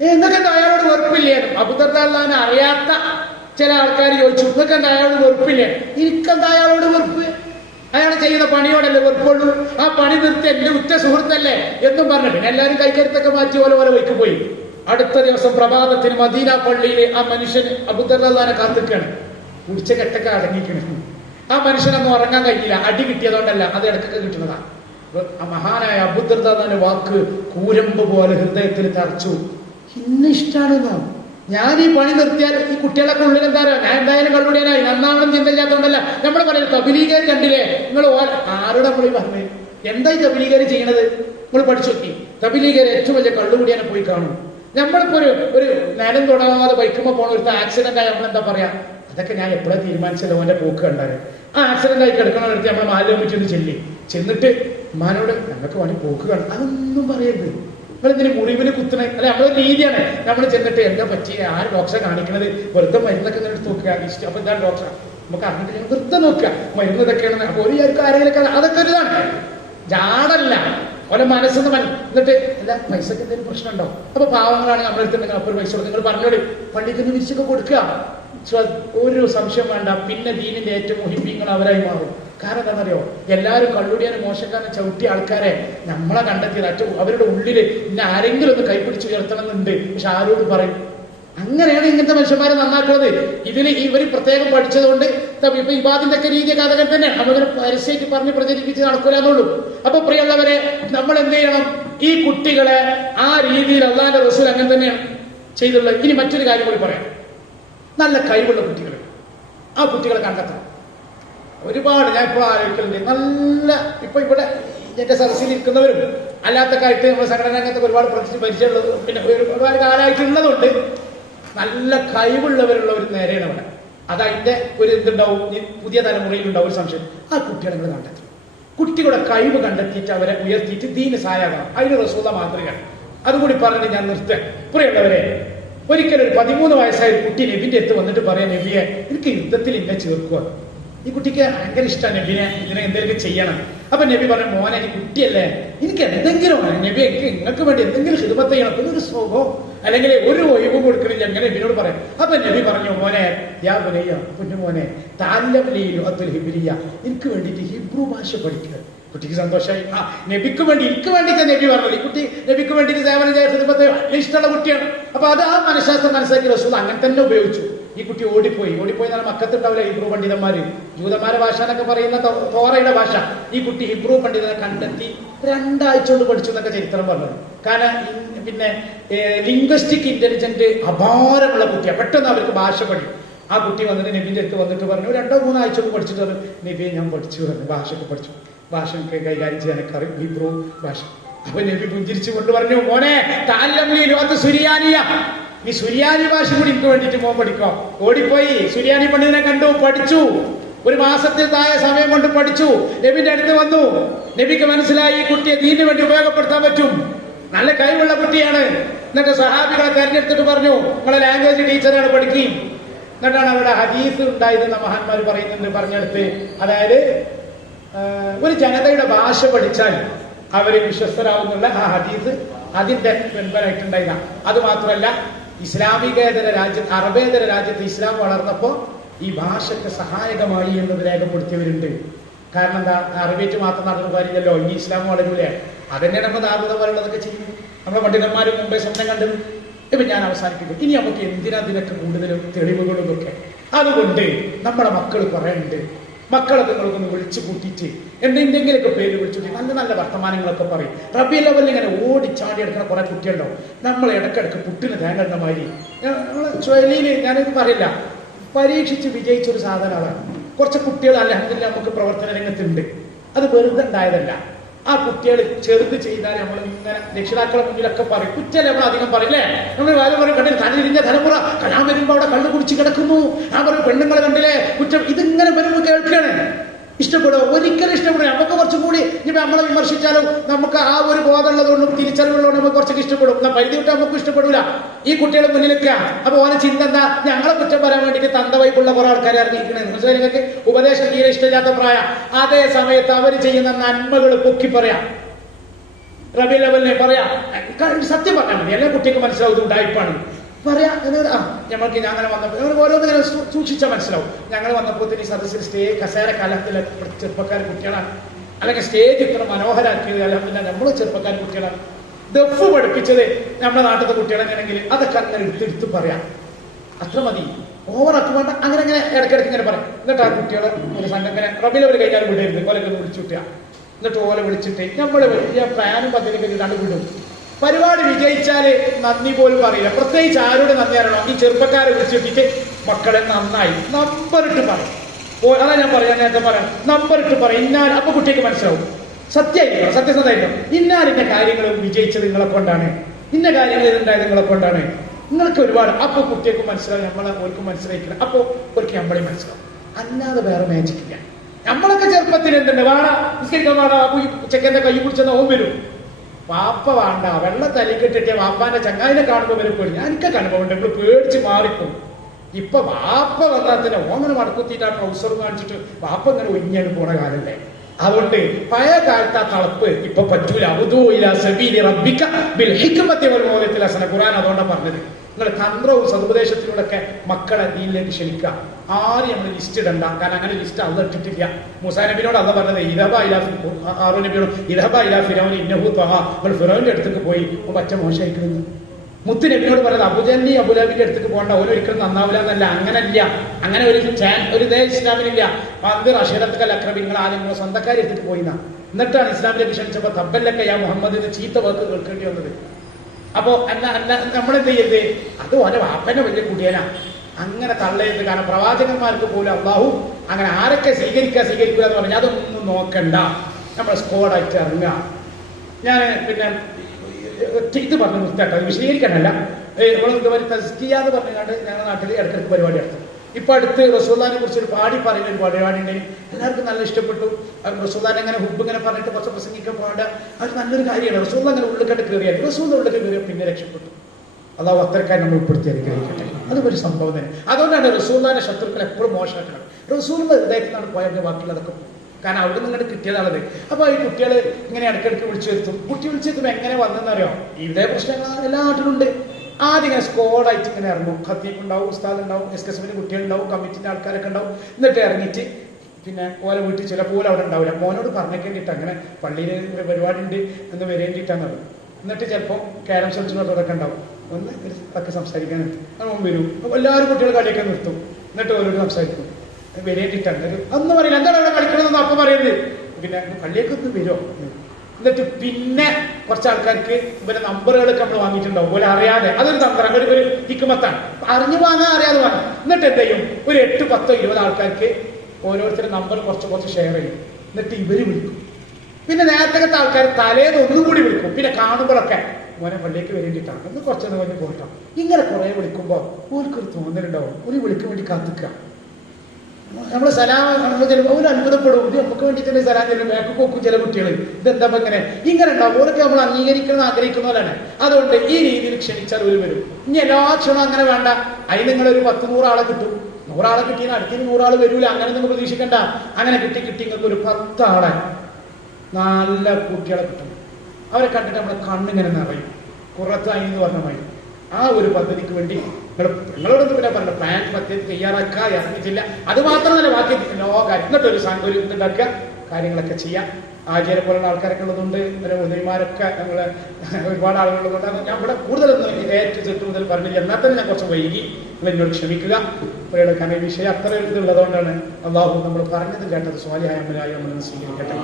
നിങ്ങൾക്കെന്താ അയാളോട് വെറുപ്പില്ലേ? അബൂദർദാനെ അറിയാത്ത ചില ആൾക്കാർ ചോദിച്ചു, നിങ്ങൾക്കെന്താ അയാളോട് വെറുപ്പില്ലേ? എനിക്കെന്താ അയാളോട് വെറുപ്പ്? അയാൾ ചെയ്യുന്ന പണിയോടല്ലേ വെറുപ്പുള്ളൂ. ആ പണി നിർത്തി എന്റെ ഉറ്റ സുഹൃത്തല്ലേ എന്നും പറഞ്ഞു. പിന്നെ എല്ലാവരും കൈക്കരുത്തൊക്കെ മാറ്റി ഓരോ വയ്ക്ക് പോയി. അടുത്ത ദിവസം പ്രഭാതത്തിന് മദീന പള്ളിയിൽ ആ മനുഷ്യന് അബൂദർദാനെ കാത്തിക്കാണ്. കുടിച്ച കെട്ടൊക്കെ അടങ്ങിക്കണം. ആ മനുഷ്യനൊന്നും ഉറങ്ങാൻ കഴിയില്ല. അടി കിട്ടിയതുകൊണ്ടല്ല, അത് ഇടക്കൊക്കെ കിട്ടുന്നതാണ്. മഹാനായ അബൂദർദാന്റെ വാക്ക് കൂരമ്പ് പോലെ ഹൃദയത്തിൽ തറച്ചു. ഇന്ന ഇഷ്ടാണെന്നോ? ഞാൻ ഈ പണി നിർത്തിയാൽ ഈ കുട്ടികളൊക്കെ ഉള്ളിൽ എന്താ പറയുക, ഞാൻ എന്തായാലും കള്ളുടിയാനായി, നന്നാവണം ചിന്തയില്ലാത്തതുകൊണ്ടല്ല. നമ്മൾ പറയുന്നത് തബ്ലീഗുകാർ കണ്ടില്ലേ? നിങ്ങൾ ആരോട് നമ്മൾ ഈ പറഞ്ഞത്? എന്താ ഈ തബ്ലീഗുകാർ ചെയ്യണത്? നിങ്ങൾ പഠിച്ചു നോക്കി. തബ്ലീഗുകാർ ഏറ്റവും വലിയ കള്ളുകുടിയാനെ പോയി കാണും. നമ്മളിപ്പോ ഒരു നേരം തൊടാതെ ബൈക്കുമ്പോ പോണ ഒരു ആക്സിഡന്റ് ആയി നമ്മളെന്താ പറയാ? അതൊക്കെ ഞാൻ എപ്പോഴാണ് തീരുമാനിച്ചത്? ഓന്റെ പോക്ക് കണ്ടാല് ആ ആക്സിഡന്റ് ആയി കിടക്കണമെടുത്ത് നമ്മളെ മാലിന്യം പറ്റി ഒന്ന് ചെന്നിട്ട് ഉമ്മാനോട് ഞങ്ങൾക്ക് വേണ്ടി പോക്ക് കാണും, അതൊന്നും പറയരുത്. നിങ്ങളിതിന് മുറിവിന് കുത്തണ അല്ലെ നമ്മളൊരു രീതിയാണ്. നമ്മൾ ചെന്നിട്ട് എന്താ പറ്റിയ ആര് ഡോക്ടറെ കാണിക്കണത്, വെറുതെ മരുന്നൊക്കെ ഇങ്ങനെ എടുത്ത് നോക്കുക. അപ്പൊ എന്താണ് ഡോക്ടർ നമുക്ക് അറിഞ്ഞിട്ട് വെറുതെ നോക്കുക മരുന്ന് ഇതൊക്കെയാണ്. അപ്പൊ ഒരു ആരെങ്കിലും അതൊക്കെ ഒരു ഇതാണ്, ജാടല്ല. ഓരോ മനസ്സെന്ന് എന്നിട്ട് എല്ലാ പൈസക്ക് എന്തെങ്കിലും പ്രശ്നമുണ്ടോ? അപ്പൊ പാവങ്ങളാണ് നമ്മുടെ അടുത്തുണ്ടെങ്കിൽ അപ്പോൾ പൈസ കൊടുത്ത് നിങ്ങൾ പറഞ്ഞോളി, പള്ളിക്കുന്ന വിരിച്ചൊക്കെ കൊടുക്കുക. ഒരു സംശയം വേണ്ട. പിന്നെ ദീനിന്റെ ഏറ്റവും മുഹിബീങ്ങൾ അവരായി മാറും. കാരണം എന്താണെന്നറിയോ, എല്ലാവരും കള്ളുടിയാനും മോശക്കാരനെ ചവിട്ടിയ ആൾക്കാരെ നമ്മളെ കണ്ടെത്തിയത് അവരുടെ ഉള്ളില് ഇന്നെ ആരെങ്കിലും ഒന്ന് കൈപിടിച്ച് ഉയർത്തണം എന്നുണ്ട്. പക്ഷെ ആരോട് പറയും? അങ്ങനെയാണ് ഇങ്ങനത്തെ മനുഷ്യന്മാരെ നന്നാക്കുന്നത്. ഇതിന് ഇവർ പ്രത്യേകം പഠിച്ചതുകൊണ്ട് ഇപ്പൊ ഇബാദിന്റെ ഒക്കെ രീതി കഥകൾ തന്നെ നമ്മളിങ്ങനെ പരസ്യമായിട്ട് പറഞ്ഞ് പ്രചരിപ്പിച്ച് നടക്കൂലെന്നുള്ളൂ. അപ്പൊ പ്രിയമുള്ളവരെ, നമ്മൾ എന്ത് ചെയ്യണം? ഈ കുട്ടികളെ ആ രീതിയിൽ അള്ളാന്റെ റസൂൽ അങ്ങനെ തന്നെയാണ് ചെയ്തുള്ളത്. ഇനി മറ്റൊരു കാര്യം കൂടി പറയാം. നല്ല കഴിവുള്ള കുട്ടികൾ, ആ കുട്ടികളെ കണ്ടെത്തണം. ഒരുപാട് ഞാൻ ഇപ്പോൾ ആലോചിക്കുന്നുണ്ട്, നല്ല ഇപ്പൊ ഇവിടെ എന്റെ സദസ്സിൽ ഇരിക്കുന്നവരും അല്ലാത്ത കാര്യത്തിൽ നമ്മുടെ സംഘടന രംഗത്തൊക്കെ ഒരുപാട് പരിചയമുള്ളത് പിന്നെ ഒരുപാട് കാലമായിട്ടുള്ളതുകൊണ്ട് നല്ല കഴിവുള്ളവരുള്ള ഒരു നേരെയാണ് അവിടെ. അതതിന്റെ ഒരു എന്തുണ്ടാവും, പുതിയ തലമുറയിലുണ്ടാവും ഒരു സംശയം. ആ കുട്ടികളെ നിങ്ങൾ കണ്ടെത്തും. കുട്ടികളുടെ കഴിവ് കണ്ടെത്തിയിട്ട് അവരെ ഉയർത്തിയിട്ട് ദീന് സഹായമാകണം. അതിന് റസൂല മാതൃക. അതുകൂടി പറഞ്ഞിട്ട് ഞാൻ നിർത്താൻ. പ്രിയമുള്ളവരെ, ഒരിക്കലും ഒരു 13 വയസ്സായ ഒരു കുട്ടി നബിന്റെ അടുത്ത് വന്നിട്ട് പറയാൻ, നബിയെ എനിക്ക് യുദ്ധത്തിൽ ഇന്നെ ചേർക്കുക. ഈ കുട്ടിക്ക് ഭയങ്കര ഇഷ്ടമാണ് നബിനെ, ഇതിനെ എന്തെങ്കിലും ചെയ്യണം. അപ്പൊ നബി പറഞ്ഞു, മോനെ ഈ കുട്ടിയല്ലേ, എനിക്ക് എന്തെങ്കിലും നബി നിങ്ങൾക്ക് വേണ്ടി എന്തെങ്കിലും ഹിദ്മത്ത് ചെയ്യണം, പിന്നെ ഒരു സുഖം അല്ലെങ്കിൽ ഒരു ഒഴിവും കൊടുക്കണില്ല, എങ്ങനെ നബിനോട് പറയാം. അപ്പൊ നബി പറഞ്ഞു, മോനെ യാ ബുനയ്യ, പൊന്നു മോനെ തഅല്ലം ലീ ലുഗത്തുൽ ഹിബ്രിയ്യ, എനിക്ക് വേണ്ടിയിട്ട് ഹിബ്രു ഭാഷ പഠിക്കുക. കുട്ടിക്ക് സന്തോഷമായി. നബിക്ക് വേണ്ടി എനിക്ക് വേണ്ടിയിട്ട് നബി പറഞ്ഞത്. ഈ കുട്ടി നബിക്ക് വേണ്ടിയിട്ട് സേവനം ചെയ്യാൻ ഇഷ്ടമുള്ള കുട്ടിയാണ്. അപ്പൊ അത് ആ മനഃശാസ്ത്രം മനസ്സിലാക്കി റസൂൽ അങ്ങനെ തന്നെ ഉപയോഗിച്ചു. ഈ കുട്ടി ഓടിപ്പോയി എന്നാൽ മക്കത്തുണ്ടാവില്ല ഹിബ്രു പണ്ഡിതന്മാര്, ജൂതന്മാരെ ഭാഷ എന്നൊക്കെ പറയുന്ന തോറയുടെ ഭാഷ. ഈ കുട്ടി ഹിബ്രു പണ്ഡിതനെ കണ്ടെത്തി 2 ആഴ്ച കൊണ്ട് പഠിച്ചു എന്നൊക്കെ ചരിത്രം പറഞ്ഞത്. കാരണം പിന്നെ ലിംഗ്വിസ്റ്റിക് ഇന്റലിജന്റ് അപാരമുള്ള കുട്ടിയാണ്, പെട്ടെന്ന് അവർക്ക് ഭാഷ പഠിക്കും. ആ കുട്ടി വന്നിട്ട് നബിന്റെ അടുത്ത് വന്നിട്ട് പറഞ്ഞു, 2-3 ആഴ്ച കൊണ്ട് പഠിച്ചിട്ട് പറഞ്ഞു, നബിയെ ഞാൻ പഠിച്ചു പറഞ്ഞു, ഭാഷയൊക്കെ പഠിച്ചു, ഭാഷ കൈകാര്യം ചെയ്യാനൊക്കെ അറിയും, ഹിബ്രു ഭാഷ. അപ്പൊ നബി പുഞ്ചിരിച്ചു കൊണ്ട് പറഞ്ഞു, മോനെ തഅല്ലം ലീ ലുഗത്ത് സുരിയാനിയ, ഈ സുരിയാനി ഭാഷ കൂടി എനിക്ക് വേണ്ടിയിട്ട് മോൻ പഠിക്കോ. ഓടിപ്പോയി സുരിയാനി പണ്ഡിതനെ കണ്ടു, പഠിച്ചു. 1 മാസത്തിൽ താഴെ സമയം കൊണ്ട് പഠിച്ചു. നബിന്റെ അടുത്ത് വന്നു. നബിക്ക് മനസ്സിലായി ഈ കുട്ടിയെ ദീനിന് വേണ്ടി ഉപയോഗപ്പെടുത്താൻ പറ്റും, നല്ല കഴിവുള്ള കുട്ടിയാണ്. എന്നിട്ട് സഹാബികളെ തെരഞ്ഞെടുത്തിട്ട് പറഞ്ഞു, നിങ്ങളെ ലാംഗ്വേജ് ടീച്ചറാണ്, പഠിക്കുകയും. എന്നിട്ടാണ് അവിടെ ഹദീസ് ഉണ്ടായിരുന്ന മഹാന്മാർ പറയുന്നുണ്ട് പറഞ്ഞെടുത്ത്, അതായത് ഒരു ജനതയുടെ ഭാഷ പഠിച്ചാൽ അവര് വിശ്വസ്തരാവുന്നുള്ള ആ ഹദീസ് അതിന്റെ വെൻപനായിട്ടുണ്ടായിരുന്ന. അത് മാത്രമല്ല, ഇസ്ലാമികേതര രാജ്യത്ത്, അറബേതര രാജ്യത്ത് ഇസ്ലാം വളർന്നപ്പോ ഈ ഭാഷയ്ക്ക് സഹായകമായി എന്നത് രേഖപ്പെടുത്തിയവരുണ്ട്. കാരണം എന്താ, അറബിറ്റ് മാത്രം നടന്നു കാര്യമില്ലല്ലോ, ഇനി ഇസ്ലാം വളരൂലേ. അതന്നെ നമ്മൾ ദാർവ്വത പോലുള്ളതൊക്കെ ചെയ്യും. നമ്മുടെ പണ്ഡിതന്മാരും മുമ്പേ സ്വപ്നം കണ്ടു. ഇപ്പൊ ഞാൻ അവസാനിപ്പിക്കും. ഇനി നമുക്ക് എന്തിനാ ഇതിനൊക്കെ കൂടുതലും തെളിവുകളും ഒക്കെ. അതുകൊണ്ട് നമ്മുടെ മക്കൾ കുറെ ഉണ്ട്. മക്കളെ നിങ്ങൾക്കൊന്ന് വിളിച്ചു കൂട്ടിയിട്ട് എന്തെങ്കിലുമൊക്കെ പേര് വിളിച്ചു നല്ല നല്ല വർത്തമാനങ്ങളൊക്കെ പറയും. റബീഉൽ അവ്വലിൽ ഇങ്ങനെ ഓടിച്ചാടി എടുക്കുന്ന കുറെ കുട്ടികളുണ്ടോ, നമ്മൾ ഇടക്കിടക്ക് പുട്ടിന് തേങ്ങ ഇടുന്ന മാതിരി. ചൊല്ലിയില് ഞാനിത് പറയില്ല, പരീക്ഷിച്ച് വിജയിച്ചൊരു സാധനമാണ്. കുറച്ച് കുട്ടികൾ അൽഹംദുലില്ലാ നമുക്ക് പ്രവർത്തന രംഗത്തുണ്ട്. അത് വെറുതെ ഉണ്ടായതല്ല. ആ കുട്ടികൾ ചെറുത് ചെയ്താൽ നമ്മൾ ഇങ്ങനെ രക്ഷിതാക്കളെ മുന്നിലൊക്കെ പറയും. കുറ്റല്ലേ നമ്മൾ അധികം പറയില്ലേ, നമ്മൾ വാല് പറയും, കണ്ടില്ല തലതിരിഞ്ഞ തലമുറ കലാൻ വരുമ്പോ അവിടെ കള്ളു കുടിച്ച് കിടക്കുന്നു. ഞാൻ പറയും, പെണ്ണുങ്ങളെ കണ്ടില്ലേ കുറ്റം. ഇതിങ്ങനെ വരുമ്പോൾ കേൾക്കുകയാണ്. ഇഷ്ടപ്പെടുമോ? ഒരിക്കലും ഇഷ്ടപ്പെടും. നമുക്ക് കുറച്ചും കൂടി ഇനി നമ്മളെ വിമർശിച്ചാലും നമുക്ക് ആ ഒരു ബോധമുള്ളതുകൊണ്ടും തിരിച്ചറിവുള്ളതുകൊണ്ട് നമുക്ക് കുറച്ചൊക്കെ ഇഷ്ടപ്പെടും. എന്നാൽ പരിധി വിട്ട് നമുക്ക് ഇഷ്ടപ്പെടില്ല. ഈ കുട്ടികളെ മുന്നിലേക്കാ. അപ്പൊ ഓരോ ചിന്ത എന്താ, ഞങ്ങളെ കുറ്റം പറയാൻ വേണ്ടിയിട്ട് തന്ത വൈബുള്ള കുറെ ആൾക്കാരെ ഇറങ്ങിയിരിക്കണേ. മനസ്സിലായി നിങ്ങൾക്ക്? ഉപദേശം തീരെ ഇഷ്ടമില്ലാത്ത പ്രായം. അതേ സമയത്ത് അവർ ചെയ്യുന്ന നന്മകൾ പൊക്കി പറയാം, റബീഉൽ അവ്വലിനെ പറയാം. സത്യം പറഞ്ഞാൽ മതി, എല്ലാ കുട്ടിക്ക് മനസ്സിലാവും ഉണ്ടായിപ്പാണ് പറയാ. ഞമ്മൾക്ക് അങ്ങനെ വന്നപ്പോൾ ഓരോന്നിങ്ങനെ സൂക്ഷിച്ചാൽ മനസ്സിലാവും. ഞങ്ങൾ വന്നപ്പോൾ ഈ സദസ്സിൽ കസേര കാലത്തിലെ ചെറുപ്പക്കാർ കുട്ടികളാണ്, അല്ലെങ്കിൽ സ്റ്റേജ് ഇത്ര മനോഹരാക്കിയത് അല്ല നമ്മൾ ചെറുപ്പക്കാർ കുട്ടികളാണ്. ദഫ് പഠിപ്പിച്ചത് നമ്മുടെ നാട്ടിലത്തെ കുട്ടികളെങ്ങനെയെങ്കിൽ അതൊക്കെ അങ്ങനെ എടുത്തെടുത്ത് പറയാം. അത്ര മതി, ഓവറാക്കി വേണ്ട. അങ്ങനെ അങ്ങനെ ഇടയ്ക്കിടയ്ക്ക് ഇങ്ങനെ പറയാം. എന്നിട്ട് ആ കുട്ടികളെ ഒരു സംഘം ഇങ്ങനെ റബീഉൽ അവ്വൽ കഴിഞ്ഞാൽ വിടരുത്, ഓലൊക്കെ വിളിച്ചു വിട്ടുക. എന്നിട്ട് ഓലെ വിളിച്ചിട്ട് നമ്മൾ വലിയ പ്ലാനും പദ്ധതിയൊക്കെ കണ്ടുവിടും. പരിപാടി വിജയിച്ചാല് നന്ദി പോലും പറയില്ല. പ്രത്യേകിച്ച് ആരോട് നന്ദി അറിയണോ, ഈ ചെറുപ്പക്കാരെ വിളിച്ചിട്ടിട്ട് മക്കളെ നന്നായി നമ്പറിട്ട് പറയും. അതാ ഞാൻ പറയാൻ നേരത്തെ പറയാം, നമ്പറിട്ട് പറയും. ഇന്നാലും അപ്പൊ കുട്ടിക്ക് മനസ്സിലാവും, സത്യമായിരിക്കണം, സത്യസന്ധമായിരിക്കണം. ഇന്നാലിന്റെ കാര്യങ്ങൾ വിജയിച്ചത് നിങ്ങളെ കൊണ്ടാണ്, ഇന്ന കാര്യങ്ങൾ ഇതുണ്ടായത് നിങ്ങളെ കൊണ്ടാണ്. നിങ്ങൾക്ക് ഒരുപാട് അപ്പൊ കുട്ടികൾക്ക് മനസ്സിലാവും, നമ്മളെ ഓർക്കും മനസ്സിലാക്കണം. അപ്പൊ ഒരിക്കൽ നമ്മളെ മനസ്സിലാവും. അല്ലാതെ വേറെ മാജിക് ഇല്ല. നമ്മളൊക്കെ ചെറുപ്പത്തിൽ എന്തുണ്ട്, വാട നിസ്കരിക്കാൻ വാട ചെക്കന്റെ കൈ പിടിച്ചെന്ന ഓം വരും. വാപ്പ വേണ്ട, വെള്ള തലിക്കെട്ടിട്ട് വാപ്പാന്റെ ചങ്ങാതിനെ കാണുമ്പോൾ വരെ പേടി. എനിക്കൊക്കെ അനുഭവം ഉണ്ട്, നിങ്ങൾ പേടിച്ച് മാറിക്കും. ഇപ്പൊ വാപ്പ വന്നാൽ തന്നെ ഓങ്ങനെ മടക്കുത്തിയിട്ട് ആ ട്രൗസർ കാണിച്ചിട്ട് വാപ്പ ഇങ്ങനെ ഒഴിഞ്ഞാണ് പോണ കാലല്ലേ. അതുകൊണ്ട് പഴയ കാലത്ത് ആ തളപ്പ് ഇപ്പൊ പറ്റൂല. ഖുർആൻ അതുകൊണ്ടാണ് പറഞ്ഞത്. നിങ്ങൾ തന്ത്രവും സതുപദേശത്തിലൂടെ ഒക്കെ മക്കളെ ദീനിലേക്ക് ക്ഷണിക്കുക. ആരും നമ്മൾ ലിസ്റ്റ് ഇടണ്ട, കാരണം അങ്ങനെ ലിസ്റ്റ് അള്ള ഇട്ടിട്ടില്ല. മൂസാ നബിനോട് അള്ള പറഞ്ഞത് ആറു നബിയോട് ഫിറോവിന്റെ അടുത്തേക്ക് പോയി പറ്റ മോശമായിരിക്കുന്നു. മുത്ത് നബിനോട് പറഞ്ഞത് അബുജല്ലി അബുലബിന്റെ അടുത്തേക്ക് പോകണ്ട, ഓരോ ഒരിക്കലും നന്നാവില്ല എന്നല്ല. അങ്ങനല്ല, അങ്ങനെ ഒരു ഇതേ ഇസ്ലാമിലില്ല. പന്ത് അഷീറത്തുകൾ അക്രമിങ്ങൾ ആരും നിങ്ങൾ സ്വന്തക്കാരി എടുത്തിട്ട് പോയിന്ന. എന്നിട്ടാണ് ഇസ്ലാമിലേക്ക് ക്ഷണിച്ചപ്പോ തബ്ബല്ലൊക്കെ യാ മുഹമ്മദ് എന്ന് ചീത്ത വാക്ക് കേൾക്കേണ്ടി വന്നത്. അപ്പോ നമ്മളെന്ത് ചെയ്യരുത്, അത് ഓരോ വാപ്പനെ വലിയ കുടിയനാ, അങ്ങനെ തള്ളരുത്. കാരണം പ്രവാചകന്മാർക്ക് പോലും അള്ളാഹു അങ്ങനെ ആരൊക്കെ സ്വീകരിക്കുക എന്ന് പറഞ്ഞാൽ അതൊന്നും നോക്കണ്ട, നമ്മൾ സ്കോഡായിട്ട് ഇറങ്ങുക. ഞാൻ പിന്നെ ഇത് പറഞ്ഞു നിർത്താട്ടോ, അത് വിശദീകരിക്കാനല്ല. തസ്കിയ എന്ന് പറഞ്ഞുകൊണ്ട് ഞങ്ങളുടെ നാട്ടിൽ ഇടയ്ക്കിടയ്ക്ക് പരിപാടി നടത്തും. ഇപ്പൊ അടുത്ത് റസൂലുള്ളാഹിനെ കുറിച്ച് ഒരു പാടി പറയുന്ന ഒരു പരിപാടി ഉണ്ടെങ്കിൽ എല്ലാവർക്കും നല്ല ഇഷ്ടപ്പെട്ടു. റസൂലുള്ളാഹിനെ അങ്ങനെ ഹുബ് ഇങ്ങനെ പറഞ്ഞിട്ട് കുറച്ച് പ്രസംഗിക്കാൻ പോകേണ്ട, അത് നല്ലൊരു കാര്യമാണ്. റസൂലുള്ളാഹി അങ്ങനെ ഉള്ളിക്കട്ട് കയറിയാൽ റസൂലിന്റെ ഉള്ളിൽ കയറിയാൽ പിന്നെ രക്ഷപ്പെട്ടു. അള്ളാഹു അത്തരക്കാരെ നമ്മൾ ഉൾപ്പെടുത്തി അനുഗ്രഹിക്കട്ടെ. അതൊരു സംഭവം തന്നെ. അതുകൊണ്ടാണ് റസൂലുള്ളാഹിന്റെ ശത്രുക്കൾ എപ്പോഴും മോശമാക്കണം. റസൂലിന്റെ ഹൃദയത്തിനാണ് പോയതിന്റെ ബാക്കിയുള്ളതൊക്കെ, കാരണം അവിടെ നിങ്ങളുടെ കിട്ടിയതാണത്. അപ്പൊ ഈ കുട്ടികൾ ഇങ്ങനെ ഇടയ്ക്കിടയ്ക്ക് വിളിച്ചു വരുത്തും. കുട്ടി വിളിച്ചു വരുത്തുമ്പോൾ എങ്ങനെ വന്നെന്നറിയോ, ഇതേ പ്രശ്നങ്ങൾ എല്ലാ നാട്ടിലുണ്ട്. ആദ്യം ഇങ്ങനെ സ്കോഡായിട്ട് ഇങ്ങനെ ഇറങ്ങും. ഖത്തീബ് ഉണ്ടാവും, ഉസ്താദ് ഉണ്ടാവും, എസ്കെസ്എമ്മിന്റെ കുട്ടികളുണ്ടാവും, കമ്മിറ്റിന്റെ ആൾക്കാരൊക്കെ ഉണ്ടാവും. എന്നിട്ട് ഇറങ്ങിയിട്ട് പിന്നെ ഓലെ വീട്ടിൽ ചിലപ്പോൾ അവിടെ ഉണ്ടാവില്ല. മോനോട് പറഞ്ഞേക്കേണ്ടിട്ട് അങ്ങനെ പള്ളിയിൽ ഒരു പരിപാടി ഉണ്ട് എന്ന് വരേണ്ടിയിട്ടാണ് അത്. എന്നിട്ട് ചിലപ്പോൾ ക്യാരം ഷെൽസിനോടൊക്കെ ഉണ്ടാവും, ഒന്ന് ഒക്കെ സംസാരിക്കാൻ മോൻ വരും. അപ്പോൾ എല്ലാവരും കുട്ടികൾ കളിയൊക്കെ നിർത്തും. എന്നിട്ട് ഓരോട് സംസാരിക്കും, വരേണ്ടിട്ടാണ്. അന്ന് പറയില്ല എന്താണ് അവിടെ കളിക്കണമെന്ന് അപ്പം പറയുന്നത്. പിന്നെ പള്ളിയൊക്കെ ഒന്ന് വരുമോ. എന്നിട്ട് പിന്നെ കുറച്ച് ആൾക്കാർക്ക് പിന്നെ നമ്പറുകളൊക്കെ നമ്മൾ വാങ്ങിയിട്ടുണ്ടാവും, പോലെ അറിയാതെ. അതൊരു തന്ത്രം, ഒരു ഹിക്മത്താണ്. അറിഞ്ഞു വാങ്ങാൻ അറിയാതെ വാങ്ങാം. എന്നിട്ട് എന്ത് ചെയ്യും, ഒരു 8, 10, 20 ആൾക്കാർക്ക് ഓരോരുത്തരുടെ നമ്പർ കുറച്ച് ഷെയർ ചെയ്യും. എന്നിട്ട് ഇവര് വിളിക്കും. പിന്നെ നേരത്തെ ആൾക്കാർ തലേന്ന് ഒന്നുകൂടി വിളിക്കും. പിന്നെ കാണുമ്പോഴൊക്കെ മോനെ പള്ളിയേക്ക് വരേണ്ടിയിട്ടാണ്, ഒന്ന് കുറച്ചൊന്ന് കഴിഞ്ഞ് പോയിട്ടോ. ഇങ്ങനെ കുറെ വിളിക്കുമ്പോൾ ഓർക്കൊരു തോന്നലുണ്ടാവും, ഒരു വിളിക്ക് വേണ്ടി കാത്തിക്കുക. നമ്മള് സലാം ഒരു അത്ഭുതപ്പെടും. ഇത് നമുക്ക് വേണ്ടിയിട്ട് സലാം ചെല്ലും, ബാക്ക് പോക്കും ചില കുട്ടികൾ. ഇതെന്താ ഇങ്ങനെ ഉണ്ടാവും. ഓരൊക്കെ നമ്മൾ അംഗീകരിക്കണം ആഗ്രഹിക്കുന്നവരാണ്. അതുകൊണ്ട് ഈ രീതിയിൽ ക്ഷണിച്ചാൽ ഒരു വരും. ഇനി എല്ലാ ക്ഷണം അങ്ങനെ വേണ്ട. അതിന് നിങ്ങളൊരു 10-100 ആളെ കിട്ടും. 100 ആളെ കിട്ടിയാൽ അടുത്തിന് 100 ആള് വരൂല, അങ്ങനെ നിങ്ങൾ പ്രതീക്ഷിക്കണ്ട. അങ്ങനെ കിട്ടി നിങ്ങൾക്ക് ഒരു 10 ആളെ നല്ല കുട്ടികളെ കിട്ടും. അവരെ കണ്ടിട്ട് നമ്മുടെ കണ്ണിങ്ങനെ നിറയും. കുറത്തായി എന്ന് പറഞ്ഞ മതി. ആ ഒരു പദ്ധതിക്ക് വേണ്ടി നിങ്ങളോടൊന്നും പിന്നെ പറഞ്ഞ പ്ലാൻ പദ്ധതി തയ്യാറാക്കുക, ഇറങ്ങിയിട്ടില്ല. അത് മാത്രമല്ല ബാക്കി എല്ലാ കാര്യം എന്നിട്ടൊരു ഇതുണ്ടാക്കുക, കാര്യങ്ങളൊക്കെ ചെയ്യാം. ആചാര്യ പോലുള്ള ആൾക്കാരൊക്കെ ഉള്ളതുകൊണ്ട്, ഉദയമാരൊക്കെ നമ്മള് ഒരുപാട് ആളുകളുള്ളതുകൊണ്ട് ഞാൻ ഇവിടെ കൂടുതലൊന്നും ഏറ്റവും മുതൽ പറഞ്ഞില്ല. എന്നാൽ തന്നെ ഞാൻ കുറച്ച് വൈകി, നിങ്ങൾ എന്നോട് ക്ഷമിക്കുക. കാരണം ഈ വിഷയം അത്ര ഇതുള്ളതുകൊണ്ടാണ്. അള്ളാഹു നമ്മൾ പറഞ്ഞത് കേട്ടത് സ്വാലിഹായ അമലായി നമ്മൾ സ്വീകരിക്കട്ടെ.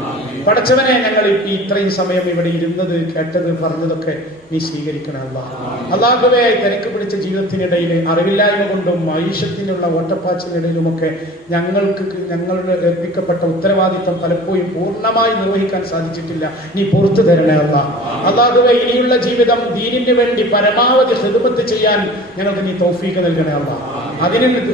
പഠിച്ചവനെ, ഞങ്ങൾ ഇത്രയും സമയം ഇവിടെ ഇരുന്നത് കേട്ടത് പറഞ്ഞതൊക്കെ നീ സ്വീകരിക്കണം അള്ളാഹ്. അള്ളാഹുവേ, തിരക്ക് പിടിച്ച ജീവിതത്തിനിടയിൽ അറിവില്ലായ്മ കൊണ്ടും ഐഷത്തിനുള്ള ഓട്ടപ്പാച്ചിനിടയിലുമൊക്കെ ഞങ്ങളുടെ ഏൽപ്പിക്കപ്പെട്ട ഉത്തരവാദിത്വം പലപ്പോഴും പൂർണ്ണമായി നിർവഹിക്കാൻ സാധിച്ചിട്ടില്ല. നീ പുറത്തു തരണേ അള്ളാഹ്. അള്ളാഹുവേ, ഇനിയുള്ള ജീവിതം ദീനിന് വേണ്ടി പരമാവധി ഖിദ്മത്ത് ചെയ്യാൻ ഞങ്ങൾക്ക് നീ തൗഫീഖ് നൽകണേ അള്ളാഹ്.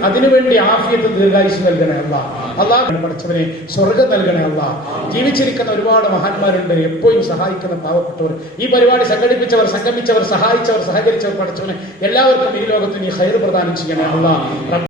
അതിനുവേണ്ടി ആഫിയത്ത് ദീർഘായുസ് നൽകണേ അള്ളാഹ്. അള്ളാഹു പഠിച്ചവനെ സ്വർഗം നൽകണേ അള്ളാഹ്. ജീവിച്ചിരിക്കുന്ന ഒരുപാട് മഹാന്മാരുണ്ട്, എപ്പോഴും സഹായിക്കുന്ന പാവപ്പെട്ടവർ. ഈ പരിപാടി സംഘടിപ്പിച്ചവർ, സംഗമിച്ചവർ, സഹായിച്ചവർ, സഹകരിച്ചവർ പഠിച്ചവനെ എല്ലാവർക്കും ഈ ലോകത്ത് നീ ഖൈർ പ്രദാനം ചെയ്യണേ അള്ളാഹ്.